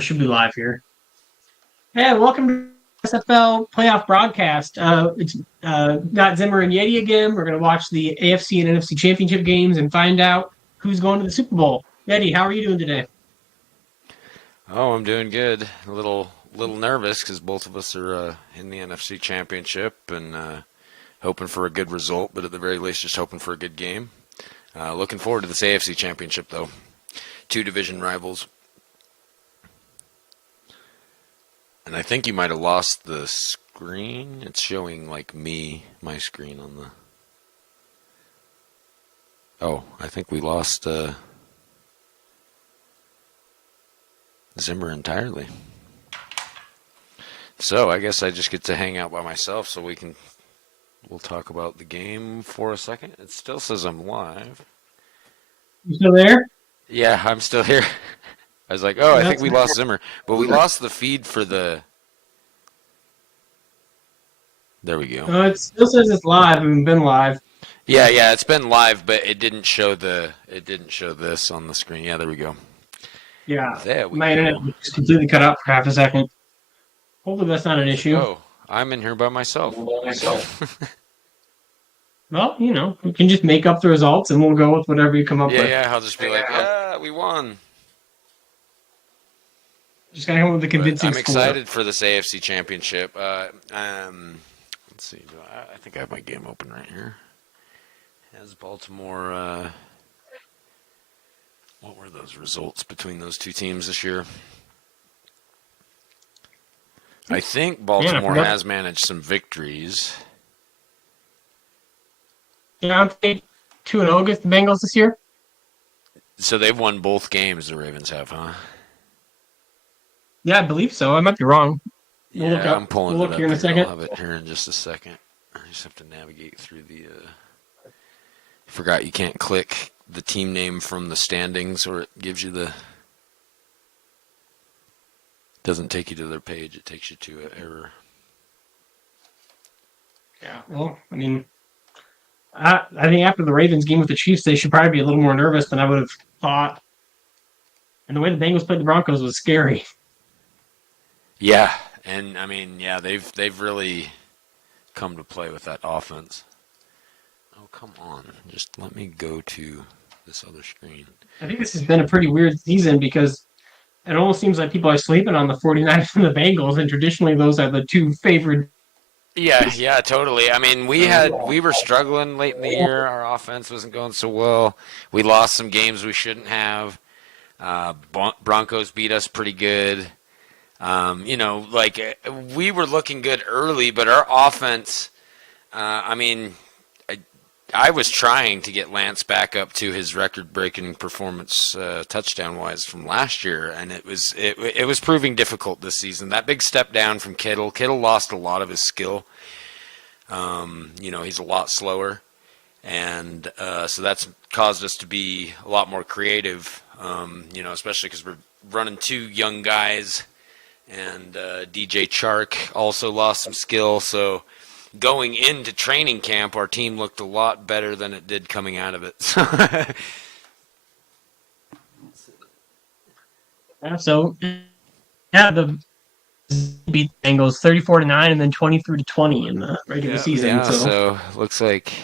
Should be live here. Hey, welcome to P.S.F.L. playoff broadcast. It's got Zimmer and Yeti again. We're going to watch the AFC and NFC championship games and find out who's going to the Super Bowl. Yeti, how are you doing today? Oh, I'm doing good. A little nervous because both of us are in the NFC Championship and hoping for a good result, but at the very least, just hoping for a good game. Looking forward to this AFC Championship, though. Two division rivals. And I think you might have lost the screen. It's showing like my screen on the. Oh, I think we lost Zimmer entirely. So I guess I just get to hang out by myself so we'll talk about the game for a second. It still says I'm live. You still there? Yeah, I'm still here. I was like, oh, I think That's we lost Zimmer. But we lost the feed for the... There we go. It still says it's live. We've been live. Yeah, it's been live, but it didn't show this on the screen. Yeah, there we go. Yeah, There we my go. internet just completely cut out for half a second. Hopefully that's not an issue. Oh, I'm in here by myself. Well, we can just make up the results and we'll go with whatever you come up with. Yeah, I'll just be like, we won. Just gotta come up with the convincing I'm score. excited for this AFC Championship. Let's see. I think I have my game open right here. Has Baltimore... what were those results between those two teams this year? I think Baltimore has managed some victories. Yeah, I'm 2-0 against the Bengals this year. So they've won both games, the Ravens have, huh? Yeah, I believe so. I might be wrong. I'm pulling it up here in a second. I'll have it here in just a second. I just have to navigate through the... Forgot you can't click the team name from the standings or it gives you the... Doesn't take you to their page, it takes you to an error. Yeah, well, I mean... I think after the Ravens game with the Chiefs, they should probably be a little more nervous than I would have thought. And the way the Bengals played the Broncos was scary. Yeah, and I mean, they've really come to play with that offense. Oh, come on. Just let me go to this other screen. I think this has been a pretty weird season because it almost seems like people are sleeping on the 49ers and the Bengals, and traditionally those are the two favored. Yeah, totally. I mean, we were struggling late in the year. Our offense wasn't going so well. We lost some games we shouldn't have. Broncos beat us pretty good. We were looking good early, but our offense, I was trying to get Lance back up to his record-breaking performance touchdown-wise from last year, and it was proving difficult this season. That big step down from Kittle. Kittle lost a lot of his skill. He's a lot slower, and so that's caused us to be a lot more creative, especially because we're running two young guys, and DJ Chark also lost some skill, so... Going into training camp, our team looked a lot better than it did coming out of it. The beat the Bengals 34-9 and then 23-20 in the regular season. Yeah, so looks like,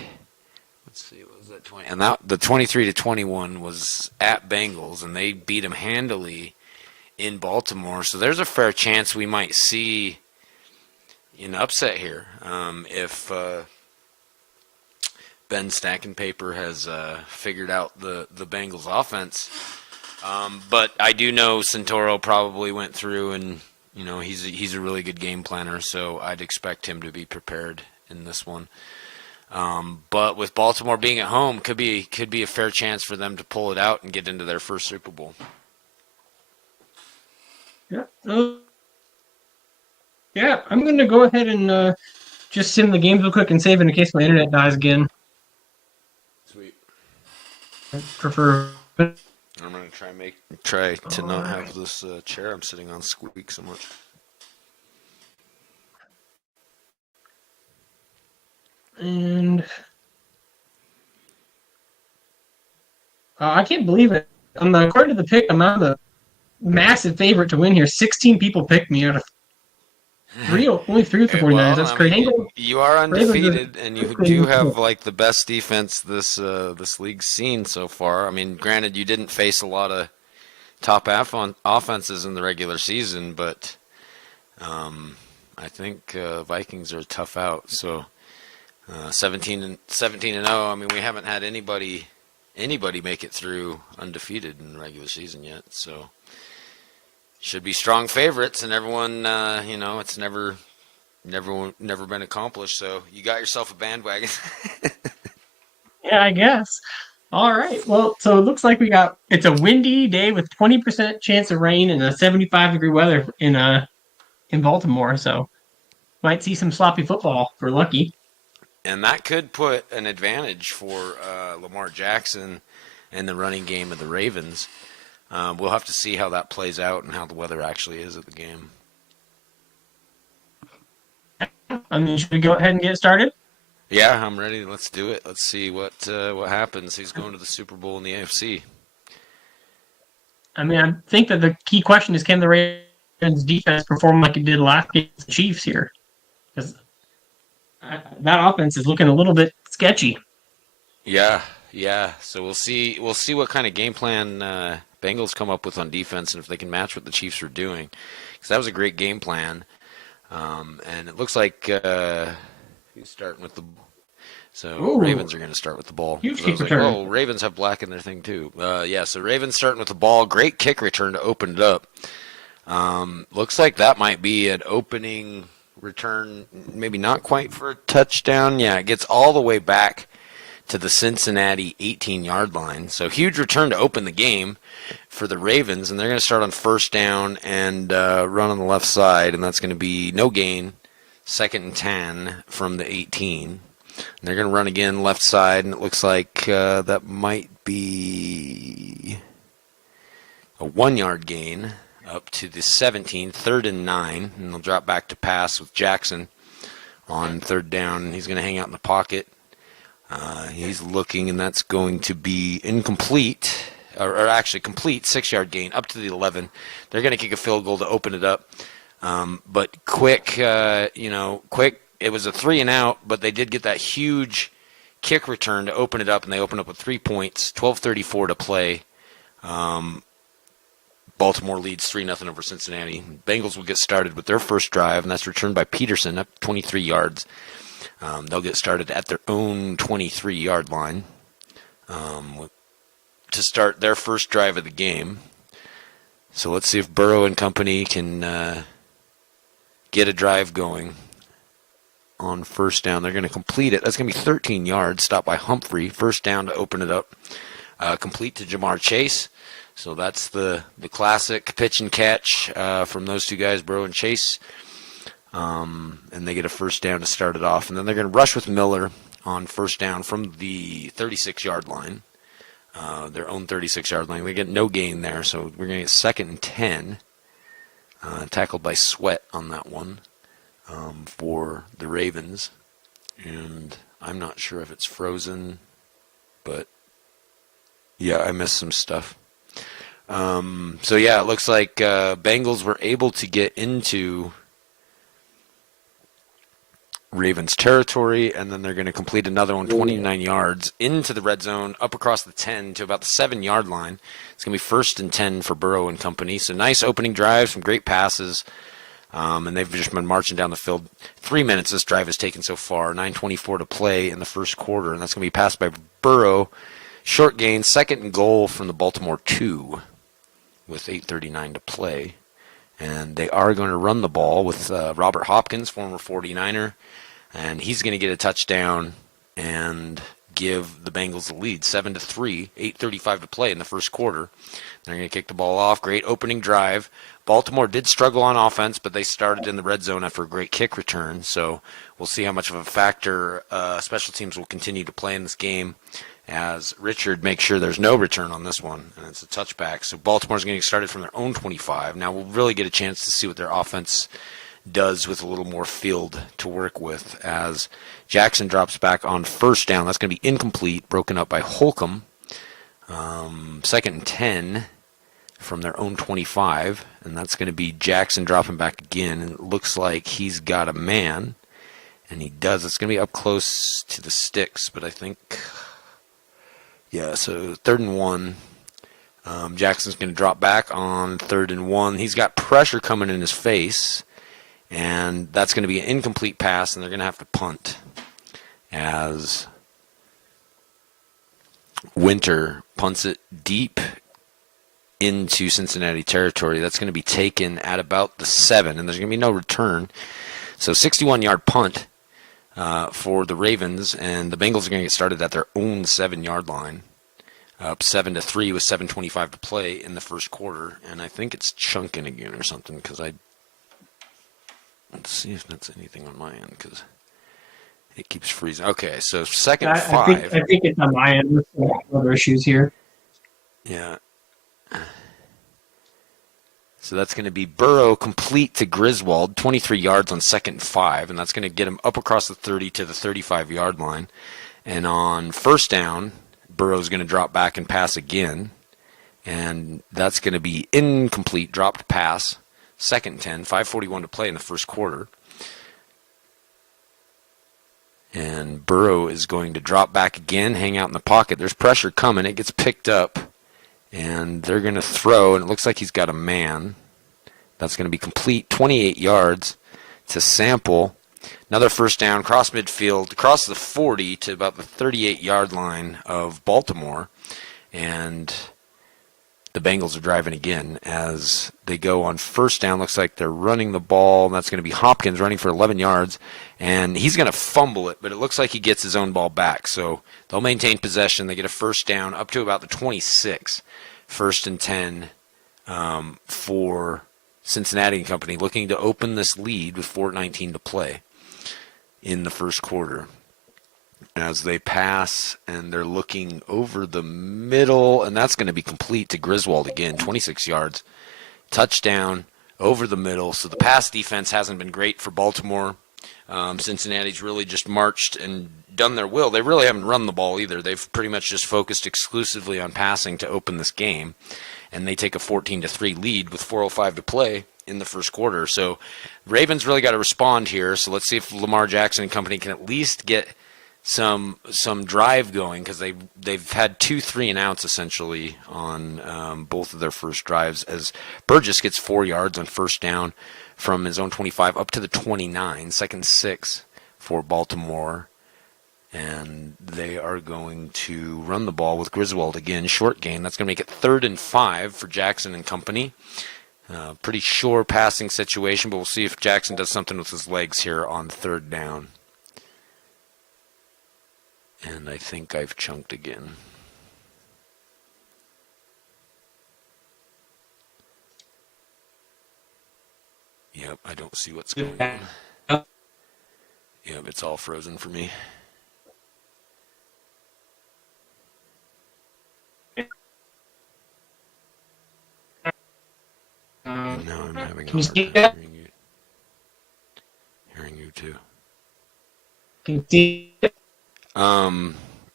let's see, what was that 20? And the 23-21 was at Bengals, and they beat them handily in Baltimore. So there's a fair chance we might see an upset here if Ben Stackenpaper has figured out the Bengals offense. But I do know Santoro probably went through and he's a really good game planner, so I'd expect him to be prepared in this one. But with Baltimore being at home, could be a fair chance for them to pull it out and get into their first Super Bowl. Yeah. Yeah, I'm going to go ahead and just sim the games real quick and save it in case my internet dies again. Sweet. I prefer. I'm going to try to not have this chair I'm sitting on squeak so much. And I can't believe it. According to the pick, I'm on the massive favorite to win here. 16 people picked me out of only three with the 49ers. Well, That's I mean, crazy. you are Ravens are undefeated, and you do quickly. have like the best defense this league's seen so far. I mean, granted, you didn't face a lot of top offenses in the regular season, but I think Vikings are tough out. So 17 and 0. I mean, we haven't had anybody make it through undefeated in the regular season yet. So should be strong favorites, and everyone, it's never been accomplished. So you got yourself a bandwagon. Yeah, I guess. All right. Well, so it looks like it's a windy day with 20% chance of rain and a 75-degree weather in Baltimore. So might see some sloppy football if we're lucky. And that could put an advantage for Lamar Jackson and the running game of the Ravens. We'll have to see how that plays out and how the weather actually is at the game. I mean, should we go ahead and get started? Yeah, I'm ready. Let's do it. Let's see what happens. He's going to the Super Bowl in the AFC. I mean, I think that the key question is, can the Ravens defense perform like it did last game against the Chiefs here? Because that offense is looking a little bit sketchy. Yeah. So we'll see what kind of game plan Bengals come up with on defense, and if they can match what the Chiefs are doing. Because that was a great game plan, and it looks like he's starting with the. So Ooh. Ravens are going to start with the ball. Huge I kick was like, return. oh, Ravens have black in their thing too. So Ravens starting with the ball. Great kick return to open it up. Looks like that might be an opening return, maybe not quite for a touchdown. Yeah, it gets all the way back to the Cincinnati 18-yard line. So huge return to open the game for the Ravens, and they're going to start on first down and run on the left side, and that's going to be no gain, 2nd and 10 from the 18. And they're going to run again left side, and it looks like that might be a 1-yard gain up to the 17, 3rd and 9, and they'll drop back to pass with Jackson on 3rd down. He's going to hang out in the pocket. He's looking, and that's going to be incomplete, or actually complete, 6-yard gain up to the 11. They're going to kick a field goal to open it up. But quick, it was a 3 and out, but they did get that huge kick return to open it up, and they opened up with 3 points, 12:34 to play. Baltimore leads 3-0 over Cincinnati. Bengals will get started with their first drive, and that's returned by Peterson up 23 yards. They'll get started at their own 23-yard line to start their first drive of the game. So let's see if Burrow and company can get a drive going on first down. They're going to complete it. That's going to be 13 yards, stopped by Humphrey. First down to open it up. Complete to Jamar Chase. So that's the classic pitch and catch from those two guys, Burrow and Chase. And they get a first down to start it off. And then they're going to rush with Miller on first down from the 36-yard line, their own 36-yard line. They get no gain there, so we're going to get 2nd and 10, tackled by Sweat on that one for the Ravens. And I'm not sure if it's frozen, but yeah, I missed some stuff. It looks like Bengals were able to get into Ravens territory, and then they're going to complete another one, 29 yards, into the red zone, up across the 10 to about the 7-yard line. It's going to be 1st and 10 for Burrow and company. So nice opening drive, some great passes, and they've just been marching down the field. 3 minutes this drive has taken so far, 9:24 to play in the first quarter, and that's going to be passed by Burrow. Short gain, 2nd and goal from the Baltimore 2 with 8:39 to play. And they are going to run the ball with Robert Hopkins, former 49er, and he's going to get a touchdown and give the Bengals the lead, 7-3, 8:35 to play in the first quarter. They're going to kick the ball off. Great opening drive. Baltimore did struggle on offense, but they started in the red zone after a great kick return. So we'll see how much of a factor special teams will continue to play in this game, as Richard makes sure there's no return on this one, and it's a touchback. So Baltimore's going to get started from their own 25. Now we'll really get a chance to see what their offense does with a little more field to work with, as Jackson drops back on first down. That's going to be incomplete, broken up by Holcomb. 2nd and 10 from their own 25, and that's going to be Jackson dropping back again. And it looks like he's got a man, and he does. It's going to be up close to the sticks, but I think, yeah, so 3rd and 1. Jackson's going to drop back on 3rd and 1. He's got pressure coming in his face, and that's going to be an incomplete pass, and they're going to have to punt as Winter punts it deep into Cincinnati territory. That's going to be taken at about the 7, and there's going to be no return. So 61-yard punt for the Ravens, and the Bengals are going to get started at their own 7-yard line. Up 7-3 with 7:25 to play in the first quarter, and I think it's chunking again or something because let's see if that's anything on my end because it keeps freezing. Okay, so second 5. I think it's on my end with other issues here. Yeah. So that's going to be Burrow complete to Griswold, 23 yards on 2nd and 5, and that's going to get him up across the 30 to the 35-yard line. And on 1st down, Burrow's going to drop back and pass again, and that's going to be incomplete, dropped pass, 2nd and 10, 5:41 to play in the first quarter. And Burrow is going to drop back again, hang out in the pocket. There's pressure coming. It gets picked up, and they're going to throw, and it looks like he's got a man. That's going to be complete, 28 yards to Sample. Another 1st down, cross midfield, across the 40 to about the 38-yard line of Baltimore. And the Bengals are driving again as they go on 1st down. Looks like they're running the ball, and that's going to be Hopkins running for 11 yards. And he's going to fumble it, but it looks like he gets his own ball back. So they'll maintain possession. They get a 1st down up to about the 26. 1st and 10 for Cincinnati and company, looking to open this lead with 4:19 to play in the first quarter. As they pass, and they're looking over the middle, and that's going to be complete to Griswold again, 26 yards. Touchdown over the middle. So the pass defense hasn't been great for Baltimore. Cincinnati's really just marched and done their will. They really haven't run the ball either. They've pretty much just focused exclusively on passing to open this game, and they take a 14-3 lead with 4:05 to play in the first quarter. So Ravens really got to respond here. So let's see if Lamar Jackson and company can at least get some drive going, because they've had 2 3-and-outs essentially on both of their first drives, as Burgess gets 4 yards on 1st down from his own 25 up to the 29, 2nd and 6 for Baltimore. And they are going to run the ball with Griswold again, short gain. That's going to make it 3rd and 5 for Jackson and company. Pretty sure passing situation, but we'll see if Jackson does something with his legs here on 3rd down. And I think I've chunked again. Yep, I don't see what's going on. Yep, it's all frozen for me. Now I'm having a hard time hearing you. Hearing you too. Can you see it?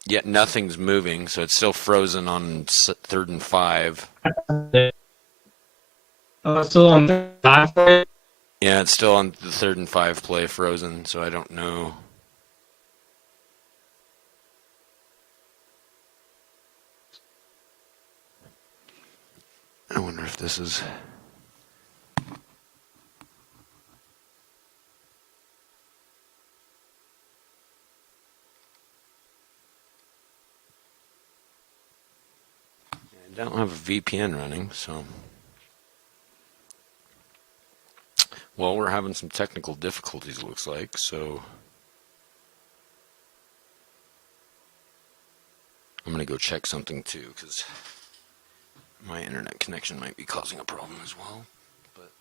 Yeah, nothing's moving, so it's still frozen on 3rd and 5. Oh, it's still on 5. Yeah, it's still on the 3rd and 5 play, frozen, so I don't know. I wonder if this is... I don't have a VPN running, so... Well, we're having some technical difficulties, it looks like, so... I'm going to go check something, too, because my internet connection might be causing a problem as well. But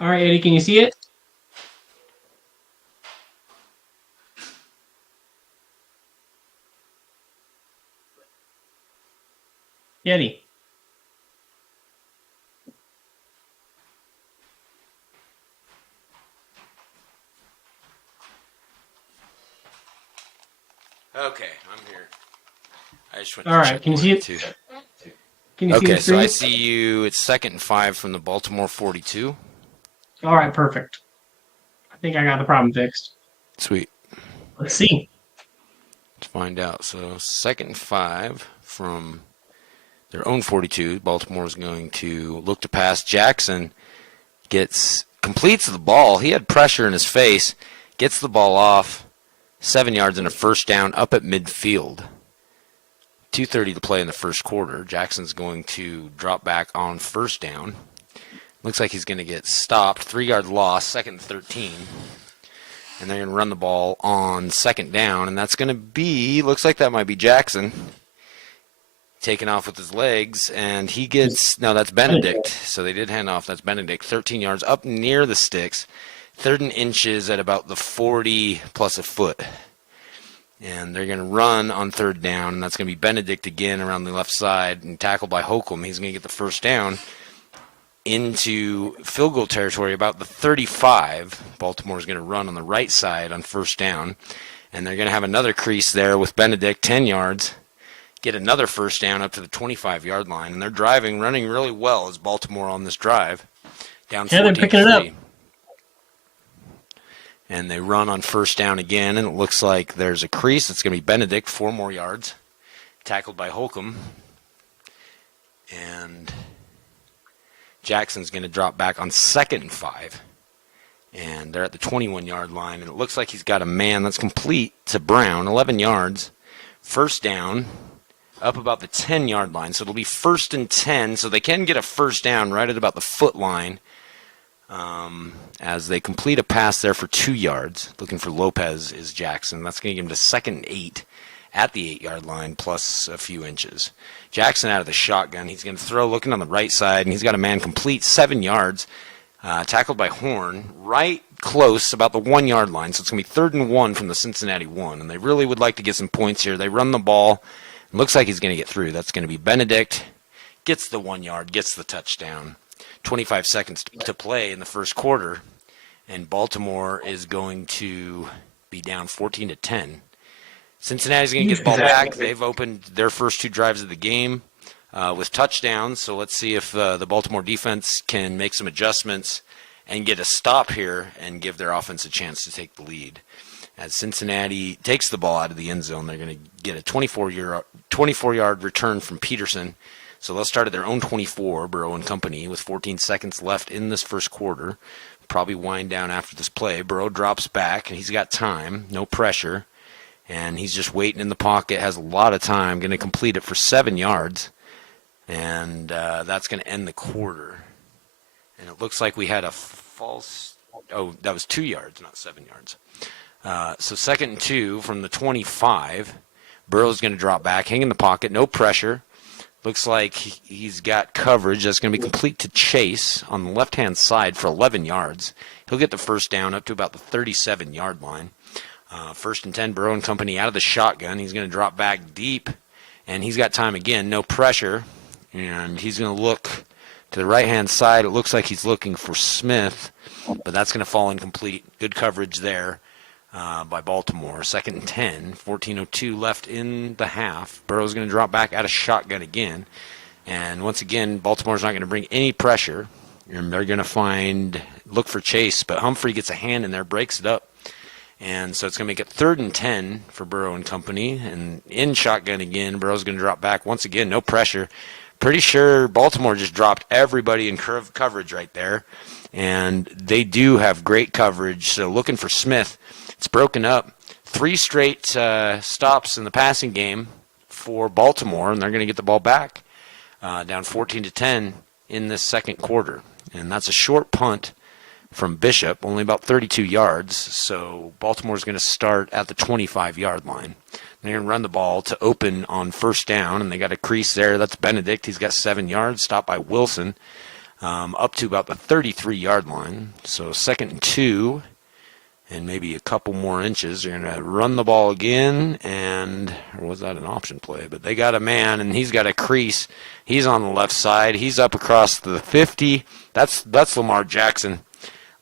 All right, Eddie, can you see it? Eddie. Okay, I'm here. I just went All to right. check Can you see it? too. Can you see Okay, the so I screen? see you. It's 2nd and 5 from the Baltimore 42. All right. Perfect. I think I got the problem fixed. Sweet. Let's see. Let's find out. So 2nd and 5 from their own 42. Baltimore is going to look to pass. Jackson completes the ball. He had pressure in his face. Gets the ball off. 7 yards and a first down up at midfield. 2:30 to play in the first quarter. Jackson's going to drop back on first down. Looks like he's going to get stopped. 3-yard loss, 2nd and 13. And they're going to run the ball on 2nd down. And that's going to be, looks like that might be Jackson taking off with his legs. And he gets, no, that's Benedict. So they did hand off. That's Benedict. 13 yards up near the sticks. 3rd and inches at about the 40 plus a foot. And they're going to run on 3rd down, and that's going to be Benedict again around the left side and tackled by Holcomb. He's going to get the first down into field goal territory about the 35. Baltimore's going to run on the right side on 1st down, and they're going to have another crease there with Benedict, 10 yards, get another first down up to the 25-yard line, and they're running really well as Baltimore on this drive, down 14-3. They're picking it up. And they run on 1st down again, and it looks like there's a crease. It's going to be Benedict, 4 more yards, tackled by Holcomb. And Jackson's going to drop back on 2nd and 5. And they're at the 21-yard line, and it looks like he's got a man that's complete to Brown, 11 yards, first down, up about the 10-yard line. So it'll be 1st and 10, so they can get a first down right at about the foot line. As they complete a pass there for 2 yards. Looking for Lopez is Jackson. That's going to give him to 2nd and 8 at the 8-yard line plus a few inches. Jackson out of the shotgun. He's going to throw looking on the right side, and he's got a man complete 7 yards, tackled by Horn, right close about the 1-yard line. So it's going to be 3rd and 1 from the Cincinnati 1. And they really would like to get some points here. They run the ball. It looks like he's going to get through. That's going to be Benedict. Gets the 1 yard, gets the touchdown. 25 seconds to play in the first quarter, and Baltimore is going to be down 14-10. Cincinnati's going to get the ball back. They've opened their first 2 drives of the game with touchdowns, so let's see if the Baltimore defense can make some adjustments and get a stop here and give their offense a chance to take the lead. As Cincinnati takes the ball out of the end zone, they're going to get a 24-yard return from Peterson. So they'll start at their own 24, Burrow and company, with 14 seconds left in this first quarter. Probably wind down after this play. Burrow drops back, and he's got time, no pressure. And he's just waiting in the pocket, has a lot of time, going to complete it for 7 yards. And that's going to end the quarter. And it looks like we had a false, that was 2 yards, not 7 yards. So 2nd and 2 from the 25. Burrow's going to drop back, hang in the pocket, no pressure. Looks like he's got coverage that's going to be complete to Chase on the left-hand side for 11 yards. He'll get the first down up to about the 37-yard line. 1st and 10, Burrow and company out of the shotgun. He's going to drop back deep, and he's got time again, no pressure. And he's going to look to the right-hand side. It looks like he's looking for Smith, but that's going to fall incomplete. Good coverage there by Baltimore. 2nd and 10, 14:02 left in the half. Burrow's going to drop back out of shotgun again. And once again, Baltimore's not going to bring any pressure. And they're going to look for Chase, but Humphrey gets a hand in there, breaks it up. And so it's going to make it 3rd and 10 for Burrow and company. And in shotgun again, Burrow's going to drop back once again, no pressure. Pretty sure Baltimore just dropped everybody in coverage right there. And they do have great coverage. So looking for Smith. It's broken up. 3 straight stops in the passing game for Baltimore, and they're going to get the ball back down 14-10 in this second quarter. And that's a short punt from Bishop, only about 32 yards. So Baltimore's going to start at the 25-yard line. They're going to run the ball to open on 1st down, and they got a crease there. That's Benedict. He's got 7 yards, stopped by Wilson, up to about the 33-yard line. So 2nd and 2. And maybe a couple more inches. They're going to run the ball again, or was that an option play? But they got a man, and he's got a crease. He's on the left side. He's up across the 50. That's Lamar Jackson.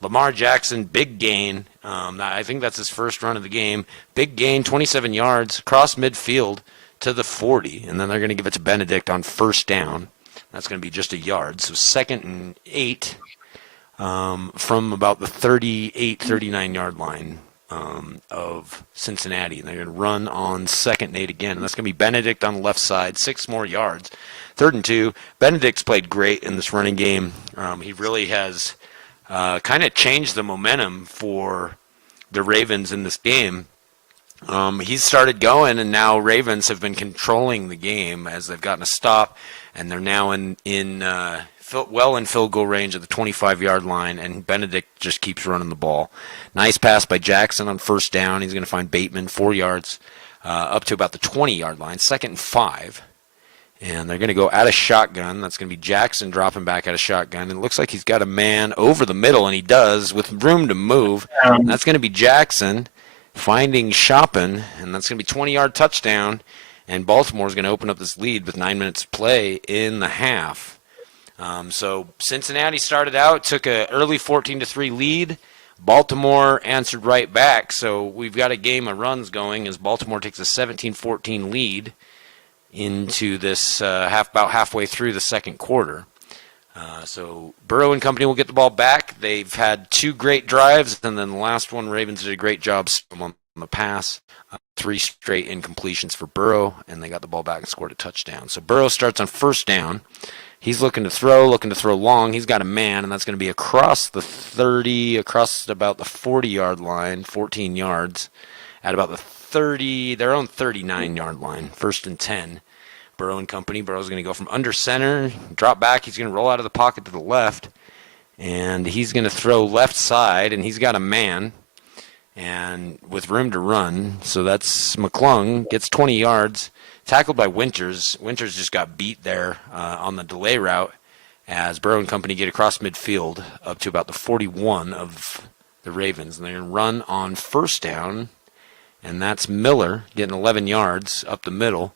Lamar Jackson, big gain. I think that's his first run of the game. Big gain, 27 yards, across midfield to the 40, and then they're going to give it to Benedict on first down. That's going to be just a yard. So 2nd and 8 from about the 38, 39-yard line of Cincinnati. And they're going to run on 2nd and 8 again. And that's going to be Benedict on the left side, 6 more yards. 3rd and 2. Benedict's played great in this running game. He really has kind of changed the momentum for the Ravens in this game. He's started going, and now Ravens have been controlling the game as they've gotten a stop, and they're now in field goal range of the 25-yard line, and Benedict just keeps running the ball. Nice pass by Jackson on first down. He's going to find Bateman 4 yards up to about the 20-yard line, 2nd and 5. And they're going to go out of shotgun. That's going to be Jackson dropping back out of shotgun. And it looks like he's got a man over the middle, and he does, with room to move. And that's going to be Jackson finding Shoppin, and that's going to be 20-yard touchdown. And Baltimore's going to open up this lead with 9 minutes to play in the half. So Cincinnati started out, took an early 14-3 lead. Baltimore answered right back. So we've got a game of runs going as Baltimore takes a 17-14 lead into this about halfway through the second quarter. So Burrow and company will get the ball back. They've had 2 great drives, and then the last one, Ravens did a great job on the pass. 3 straight incompletions for Burrow, and they got the ball back and scored a touchdown. So Burrow starts on first down. He's looking to throw long. He's got a man, and that's going to be across the 30, across about the 40-yard line, 14 yards, at about their own 39-yard line, 1st and 10. Burrow and company. Burrow's going to go from under center, drop back. He's going to roll out of the pocket to the left, and he's going to throw left side, and he's got a man and with room to run. So that's McClung, gets 20 yards, tackled by Winters. Winters just got beat there on the delay route as Burrow and company get across midfield up to about the 41 of the Ravens. And they're going to run on first down, and that's Miller getting 11 yards up the middle.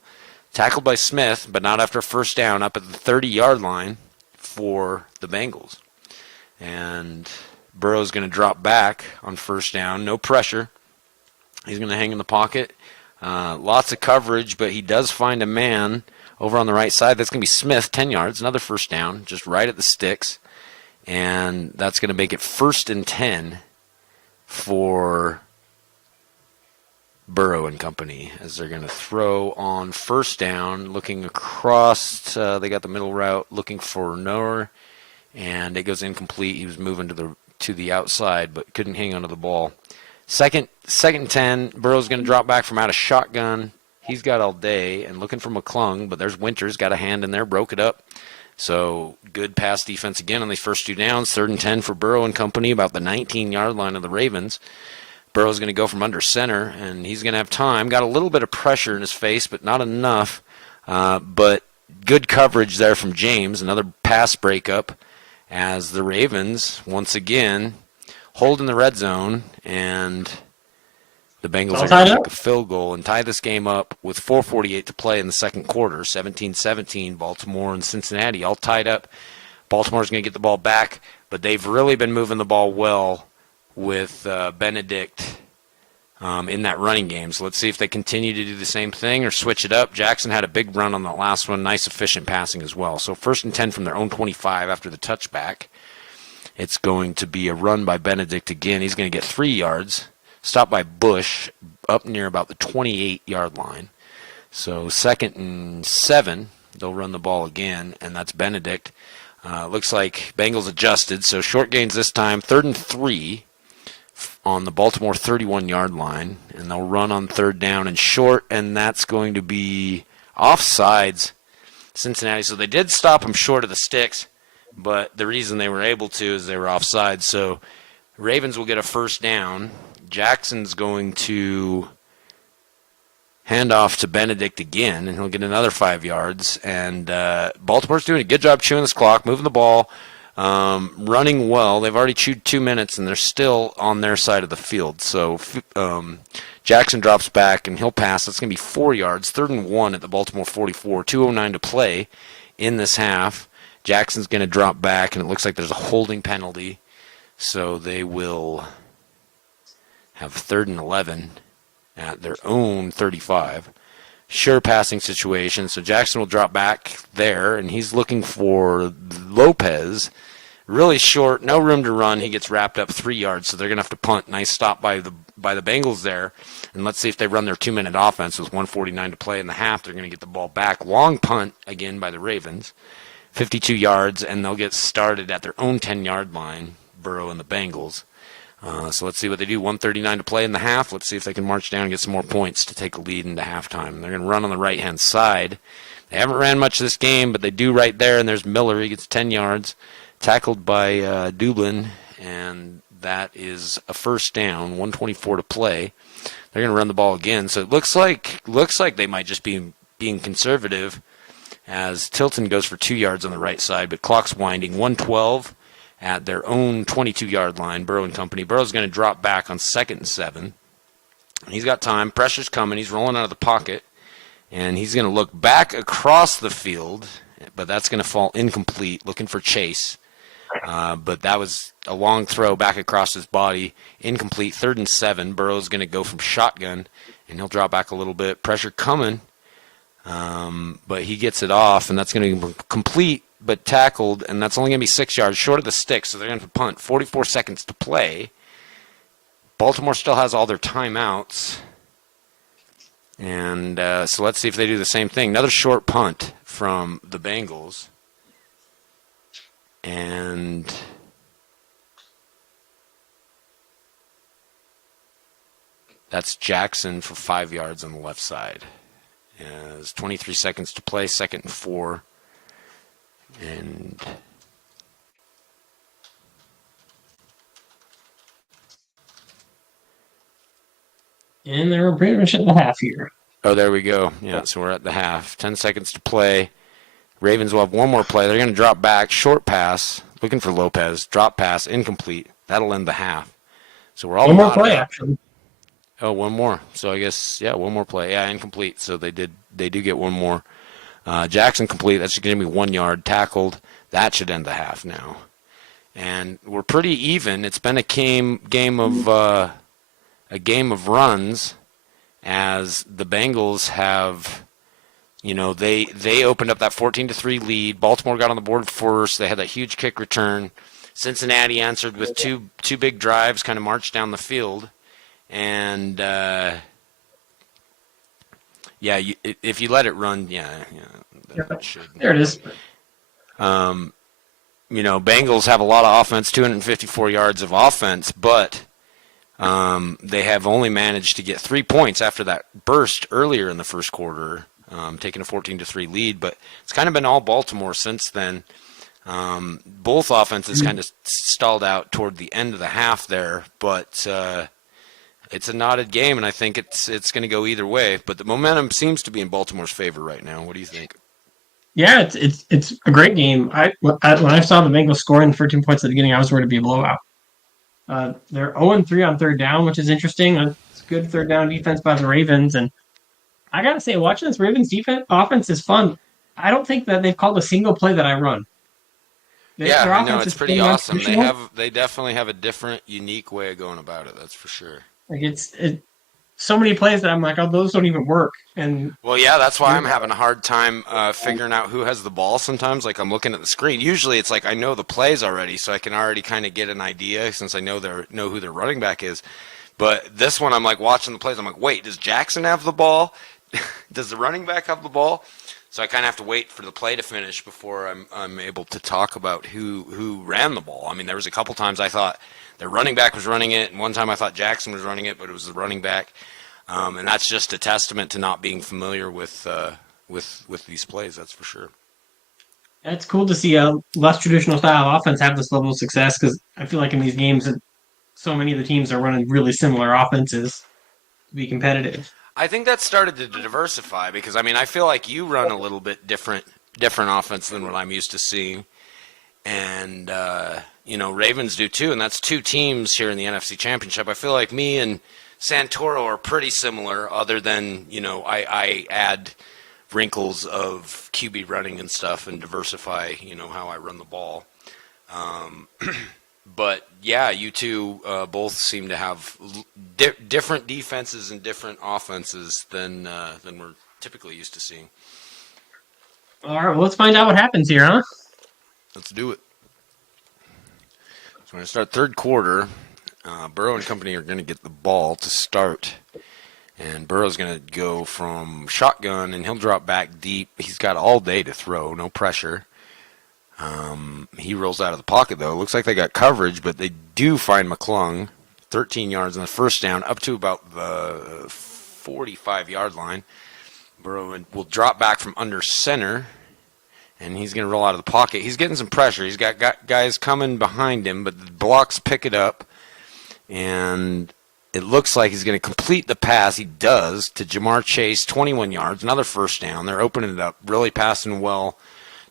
Tackled by Smith, but not after first down, up at the 30-yard line for the Bengals. And Burrow's going to drop back on first down. No pressure. He's going to hang in the pocket. Lots of coverage, but he does find a man over on the right side. That's going to be Smith, 10 yards, another first down, just right at the sticks. And that's going to make it 1st and 10 for Burrow and company as they're going to throw on first down, looking across. They got the middle route, looking for Noor, and it goes incomplete. He was moving to the outside, but couldn't hang onto the ball. Second and 10. Burrow's going to drop back from out of shotgun. He's got all day and looking for McClung, but there's Winters, got a hand in there, broke it up. So good pass defense again on these first 2 downs. 3rd and 10 for Burrow and company, about the 19-yard line of the Ravens. Burrow's going to go from under center, and he's going to have time. Got a little bit of pressure in his face, but not enough. But good coverage there from James. Another pass breakup as the Ravens, once again, hold in the red zone, and the Bengals are going to kick a field goal and tie this game up with 4:48 to play in the second quarter. 17-17, Baltimore and Cincinnati all tied up. Baltimore's going to get the ball back, but they've really been moving the ball well with Benedict in that running game. So let's see if they continue to do the same thing or switch it up. Jackson had a big run on that last one. Nice, efficient passing as well. So 1st and 10 from their own 25 after the touchback. It's going to be a run by Benedict again. He's going to get 3 yards. Stopped by Bush up near about the 28-yard line. So 2nd and 7. They'll run the ball again, and that's Benedict. Looks like Bengals adjusted, so short gains this time. 3rd and 3 on the Baltimore 31-yard line, and they'll run on 3rd down and short, and that's going to be offsides Cincinnati. So they did stop him short of the sticks, but the reason they were able to is they were offside. So Ravens will get a first down. Jackson's going to hand off to Benedict again, and he'll get another 5 yards. And Baltimore's doing a good job chewing this clock, moving the ball, running well. They've already chewed 2 minutes, and they're still on their side of the field. So Jackson drops back, and he'll pass. That's going to be 4 yards, 3rd and 1 at the Baltimore 44, 2:09 to play in this half. Jackson's going to drop back, and it looks like there's a holding penalty. So they will have 3rd and 11 at their own 35. Sure passing situation, so Jackson will drop back there, and he's looking for Lopez. Really short, no room to run. He gets wrapped up 3 yards, so they're going to have to punt. Nice stop by the Bengals there. And let's see if they run their 2-minute offense with 1:49 to play in the half. They're going to get the ball back. Long punt again by the Ravens. 52 yards, and they'll get started at their own 10-yard line, Burrow and the Bengals. So let's see what they do. 1:39 to play in the half. Let's see if they can march down and get some more points to take a lead into halftime. They're going to run on the right-hand side. They haven't ran much this game, but they do right there, and there's Miller. He gets 10 yards. Tackled by Dublin, and that is a first down. 1:24 to play. They're going to run the ball again. So it looks like they might just be being conservative as Tilton goes for 2 yards on the right side, but clock's winding. 1:12 at their own 22-yard line. Burrow and company. Burrow's going to drop back on 2nd and 7. He's got time. Pressure's coming. He's rolling out of the pocket, and he's going to look back across the field, but that's going to fall incomplete. Looking for Chase. But that was a long throw back across his body. Incomplete. 3rd and 7. Burrow's going to go from shotgun, and he'll drop back a little bit. Pressure coming, but he gets it off, and that's going to be complete but tackled, and that's only going to be 6 yards short of the stick, so they're going to punt. 44 seconds to play. Baltimore still has all their timeouts. And so let's see if they do the same thing. Another short punt from the Bengals. And that's Jackson for 5 yards on the left side. There's 23 seconds to play, 2nd and 4. And they're pretty much at the half here. Oh, there we go. Yeah, so we're at the half. 10 seconds to play. Ravens will have one more play. They're going to drop back, short pass, looking for Lopez. Drop pass, incomplete. That'll end the half. So we're all one more play, actually. Oh, one more. So I guess, yeah, one more play. Yeah, incomplete. So they do get one more. Jackson complete. That's going to be 1 yard. Tackled. That should end the half now. And we're pretty even. It's been a game of runs, as the Bengals have. You know, they opened up that 14-3 lead. Baltimore got on the board first. They had that huge kick return. Cincinnati answered with two big drives, kind of marched down the field. And, if you let it run, it should. There it is. Bengals have a lot of offense, 254 yards of offense, but they have only managed to get 3 points after that burst earlier in the first quarter. Taking a 14-3 lead, but it's kind of been all Baltimore since then. Both offenses kind of stalled out toward the end of the half there, but it's a knotted game, and I think it's going to go either way. But the momentum seems to be in Baltimore's favor right now. What do you think? Yeah, it's a great game. When I saw the Bengals scoring 13 points at the beginning, I was worried it'd be a blowout. They're 0-3 on 3rd down, which is interesting. It's good 3rd down defense by the Ravens, and I gotta say, watching this Ravens offense is fun. I don't think that they've called a single play that I run. I know, it's pretty awesome. They definitely have a different, unique way of going about it. That's for sure. Like it's so many plays that I'm like, oh, those don't even work. And well, yeah, that's why I'm having a hard time figuring out who has the ball. Sometimes, like I'm looking at the screen. Usually, it's like I know the plays already, so I can already kind of get an idea since I know who their running back is. But this one, I'm like watching the plays. I'm like, wait, does Jackson have the ball? Does the running back have the ball? So I kind of have to wait for the play to finish before I'm able to talk about who ran the ball. I mean, there was a couple times I thought their running back was running it, and one time I thought Jackson was running it, but it was the running back. And that's just a testament to not being familiar with these plays. That's for sure. It's cool to see a less traditional style offense have this level of success, because I feel like in these games, so many of the teams are running really similar offenses to be competitive. I think that started to diversify because, I mean, I feel like you run a little bit different offense than what I'm used to seeing. And, Ravens do too, and that's two teams here in the NFC Championship. I feel like me and Santoro are pretty similar other than, I add wrinkles of QB running and stuff and diversify, how I run the ball. But yeah, you two both seem to have different defenses and different offenses than we're typically used to seeing. All right, well, let's find out what happens here, huh? Let's do it. So we're going to start third quarter. Burrow and company are going to get the ball to start. And Burrow's going to go from shotgun, and he'll drop back deep. He's got all day to throw, no pressure. He rolls out of the pocket, though. Looks like they got coverage, but they do find McClung. 13 yards on the first down, up to about the 45-yard line. Burrow will drop back from under center, and he's going to roll out of the pocket. He's getting some pressure. He's got guys coming behind him, but the blocks pick it up, and it looks like he's going to complete the pass. He does to Jamar Chase, 21 yards, another first down. They're opening it up, really passing well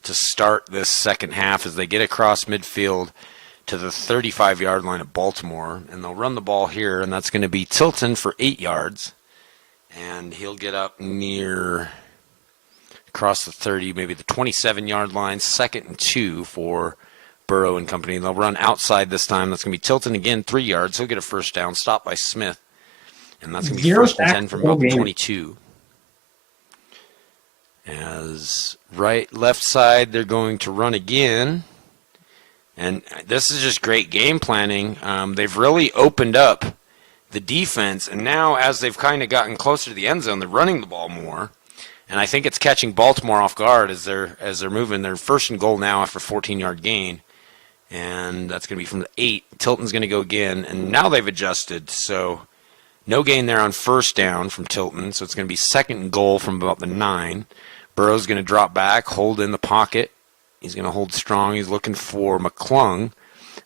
to start this second half as they get across midfield to the 35-yard line of Baltimore, and they'll run the ball here, and that's going to be Tilton for 8 yards, and he'll get up near across the 30, maybe the 27-yard line, 2nd and 2 for Burrow and company. They'll run outside this time. That's going to be Tilton again, 3 yards. He'll get a first down, stopped by Smith, and that's going to be 1st and 10 from about the 22. As left side, they're going to run again. And this is just great game planning. They've really opened up the defense, and now as they've kind of gotten closer to the end zone, they're running the ball more. And I think it's catching Baltimore off guard as they're moving. They're 1st and goal now after a 14-yard gain. And that's going to be from the 8. Tilton's going to go again, and now they've adjusted. So no gain there on first down from Tilton, so it's going to be 2nd and goal from about the 9. Burrow's going to drop back, hold in the pocket. He's going to hold strong. He's looking for McClung,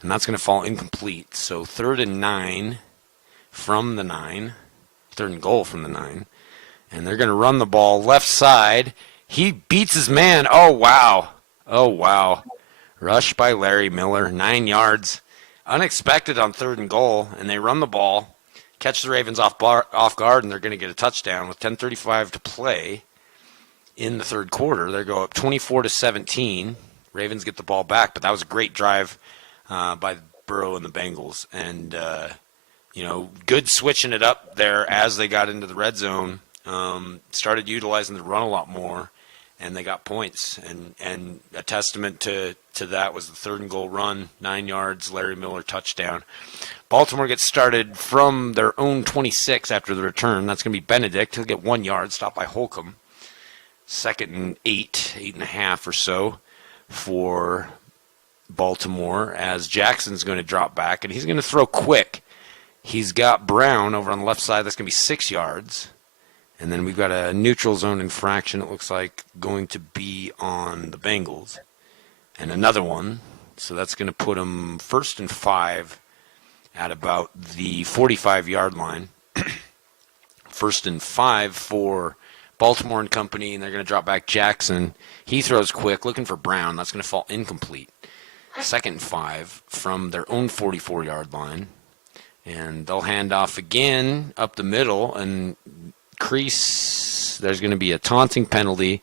and that's going to fall incomplete. So 3rd and 9 from the 9. 3rd and goal from the 9. And they're going to run the ball left side. He beats his man. Oh, wow. Oh, wow. Rush by Larry Miller, 9 yards. Unexpected on 3rd and goal, and they run the ball, catch the Ravens off guard, and they're going to get a touchdown with 10:35 to play in the third quarter. They go up 24-17. Ravens get the ball back, but that was a great drive by Burrow and the Bengals. And, good switching it up there as they got into the red zone. Started utilizing the run a lot more, and they got points. And a testament to that was the 3rd and goal run, 9 yards, Larry Miller touchdown. Baltimore gets started from their own 26 after the return. That's going to be Benedict. He'll get 1 yard, stopped by Holcomb. 2nd and 8.5 or so for Baltimore as Jackson's going to drop back, and he's going to throw quick. He's got Brown over on the left side. That's going to be 6 yards. And then we've got a neutral zone infraction, it looks like, going to be on the Bengals. And another one. So that's going to put them 1st and 5 at about the 45-yard line. 1st and 5 for Baltimore and company, and they're going to drop back Jackson. He throws quick, looking for Brown. That's going to fall incomplete. 2nd and 5 from their own 44-yard line. And they'll hand off again up the middle, and crease. There's going to be a taunting penalty.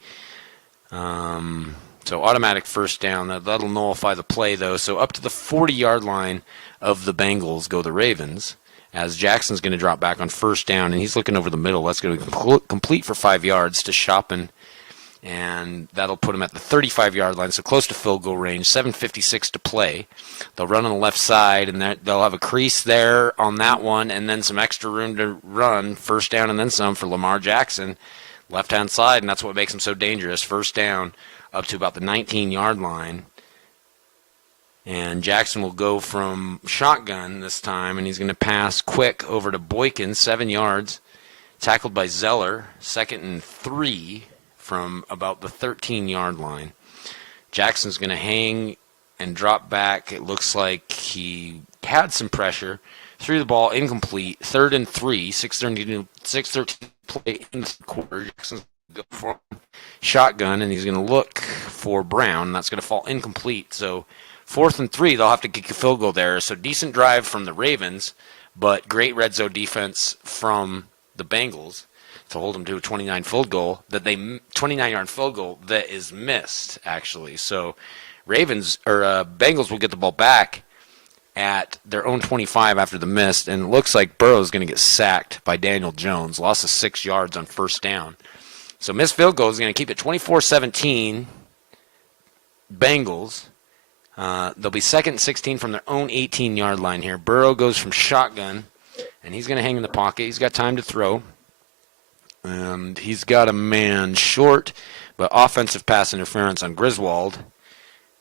So automatic first down. That'll nullify the play, though. So up to the 40-yard line of the Bengals go the Ravens, as Jackson's going to drop back on first down, and he's looking over the middle. That's going to be complete for 5 yards to Shoppin, and that'll put him at the 35-yard line, so close to field goal range, 7:56 to play. They'll run on the left side, and they'll have a crease there on that one, and then some extra room to run, first down and then some for Lamar Jackson, left-hand side, and that's what makes him so dangerous. First down up to about the 19-yard line. And Jackson will go from shotgun this time, and he's going to pass quick over to Boykin, 7 yards, tackled by Zeller, 2nd and 3 from about the 13-yard line. Jackson's going to hang and drop back. It looks like he had some pressure, threw the ball incomplete, 3rd and 3, 6:13 play in the quarter. Jackson's going to go for shotgun, and he's going to look for Brown. That's going to fall incomplete, so 4th and 3, they'll have to kick a field goal there. So decent drive from the Ravens, but great red zone defense from the Bengals to hold them to a 29-yard field goal that is missed, actually. So Bengals will get the ball back at their own 25 after the miss, and it looks like Burrow's going to get sacked by Daniel Jones. Loss of 6 yards on first down. So missed field goal is going to keep it 24-17 Bengals. They'll be second and 16 from their own 18-yard line here. Burrow goes from shotgun, and he's going to hang in the pocket. He's got time to throw. And he's got a man short, but offensive pass interference on Griswold.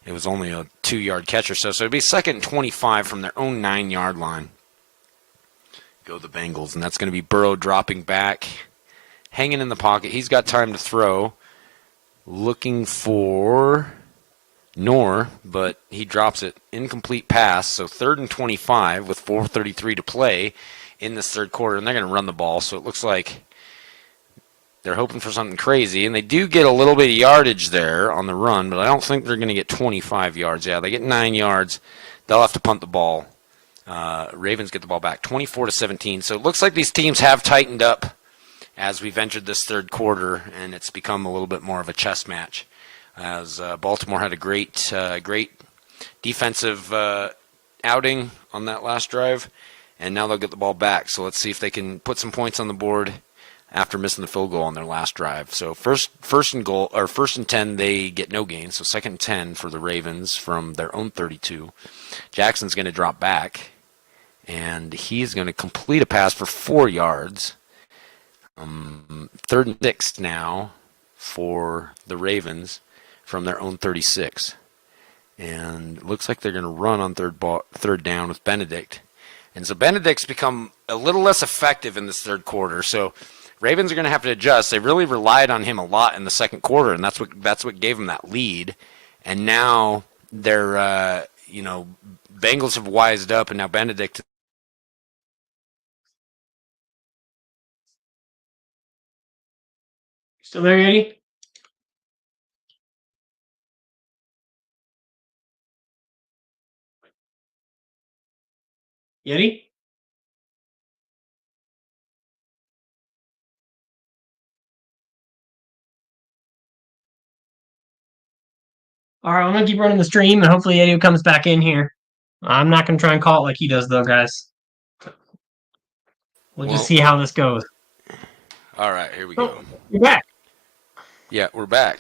It was only a 2-yard catch or so. So it'll be second and 25 from their own 9-yard line. Go the Bengals, and that's going to be Burrow dropping back, hanging in the pocket. He's got time to throw. Looking for Knorr, but he drops it. Incomplete pass, so third and 25 with 4:33 to play in this third quarter, and they're going to run the ball. So it looks like they're hoping for something crazy, and they do get a little bit of yardage there on the run, but I don't think they're going to get 25 yards. Yeah, they get 9 yards. They'll have to punt the ball. Ravens get the ball back, 24-17. So it looks like these teams have tightened up as we've entered this third quarter, and it's become a little bit more of a chess match. As Baltimore had a great defensive outing on that last drive, and now they'll get the ball back. So let's see if they can put some points on the board after missing the field goal on their last drive. So first and 10, they get no gain. So second and 10 for the Ravens from their own 32. Jackson's going to drop back, and he's going to complete a pass for 4 yards. Third and 6 now for the Ravens from their own 36. And looks like they're going to run on third down with Benedict. And so Benedict's become a little less effective in this third quarter. So Ravens are going to have to adjust. They really relied on him a lot in the second quarter, and that's what gave them that lead. And now they're, Bengals have wised up, and now Benedict. Still there, Yeti? Yeti? All right, I'm going to keep running the stream, and hopefully Yeti comes back in here. I'm not going to try and call it like he does, though, guys. We'll just see how this goes. All right, here we go. You're back. Yeah, we're back.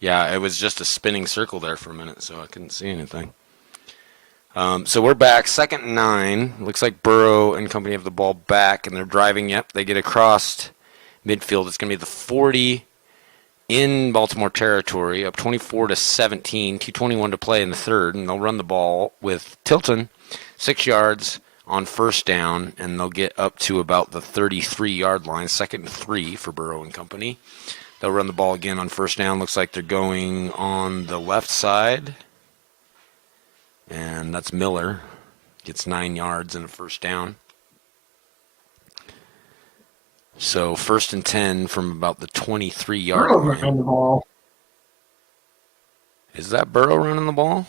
Yeah, it was just a spinning circle there for a minute, so I couldn't see anything. So we're back, second and 9. Looks like Burrow and company have the ball back, and they're driving. Yep, they get across midfield. It's going to be the 40 in Baltimore territory, up 24-17, 2:21 to play in the third, and they'll run the ball with Tilton, 6 yards on first down, and they'll get up to about the 33-yard line, second and 3 for Burrow and company. They'll run the ball again on first down. Looks like they're going on the left side, and that's Miller. Gets 9 yards and a first down. So first and 10 from about the 23-yard line. Running the ball. Is that Burrow running the ball?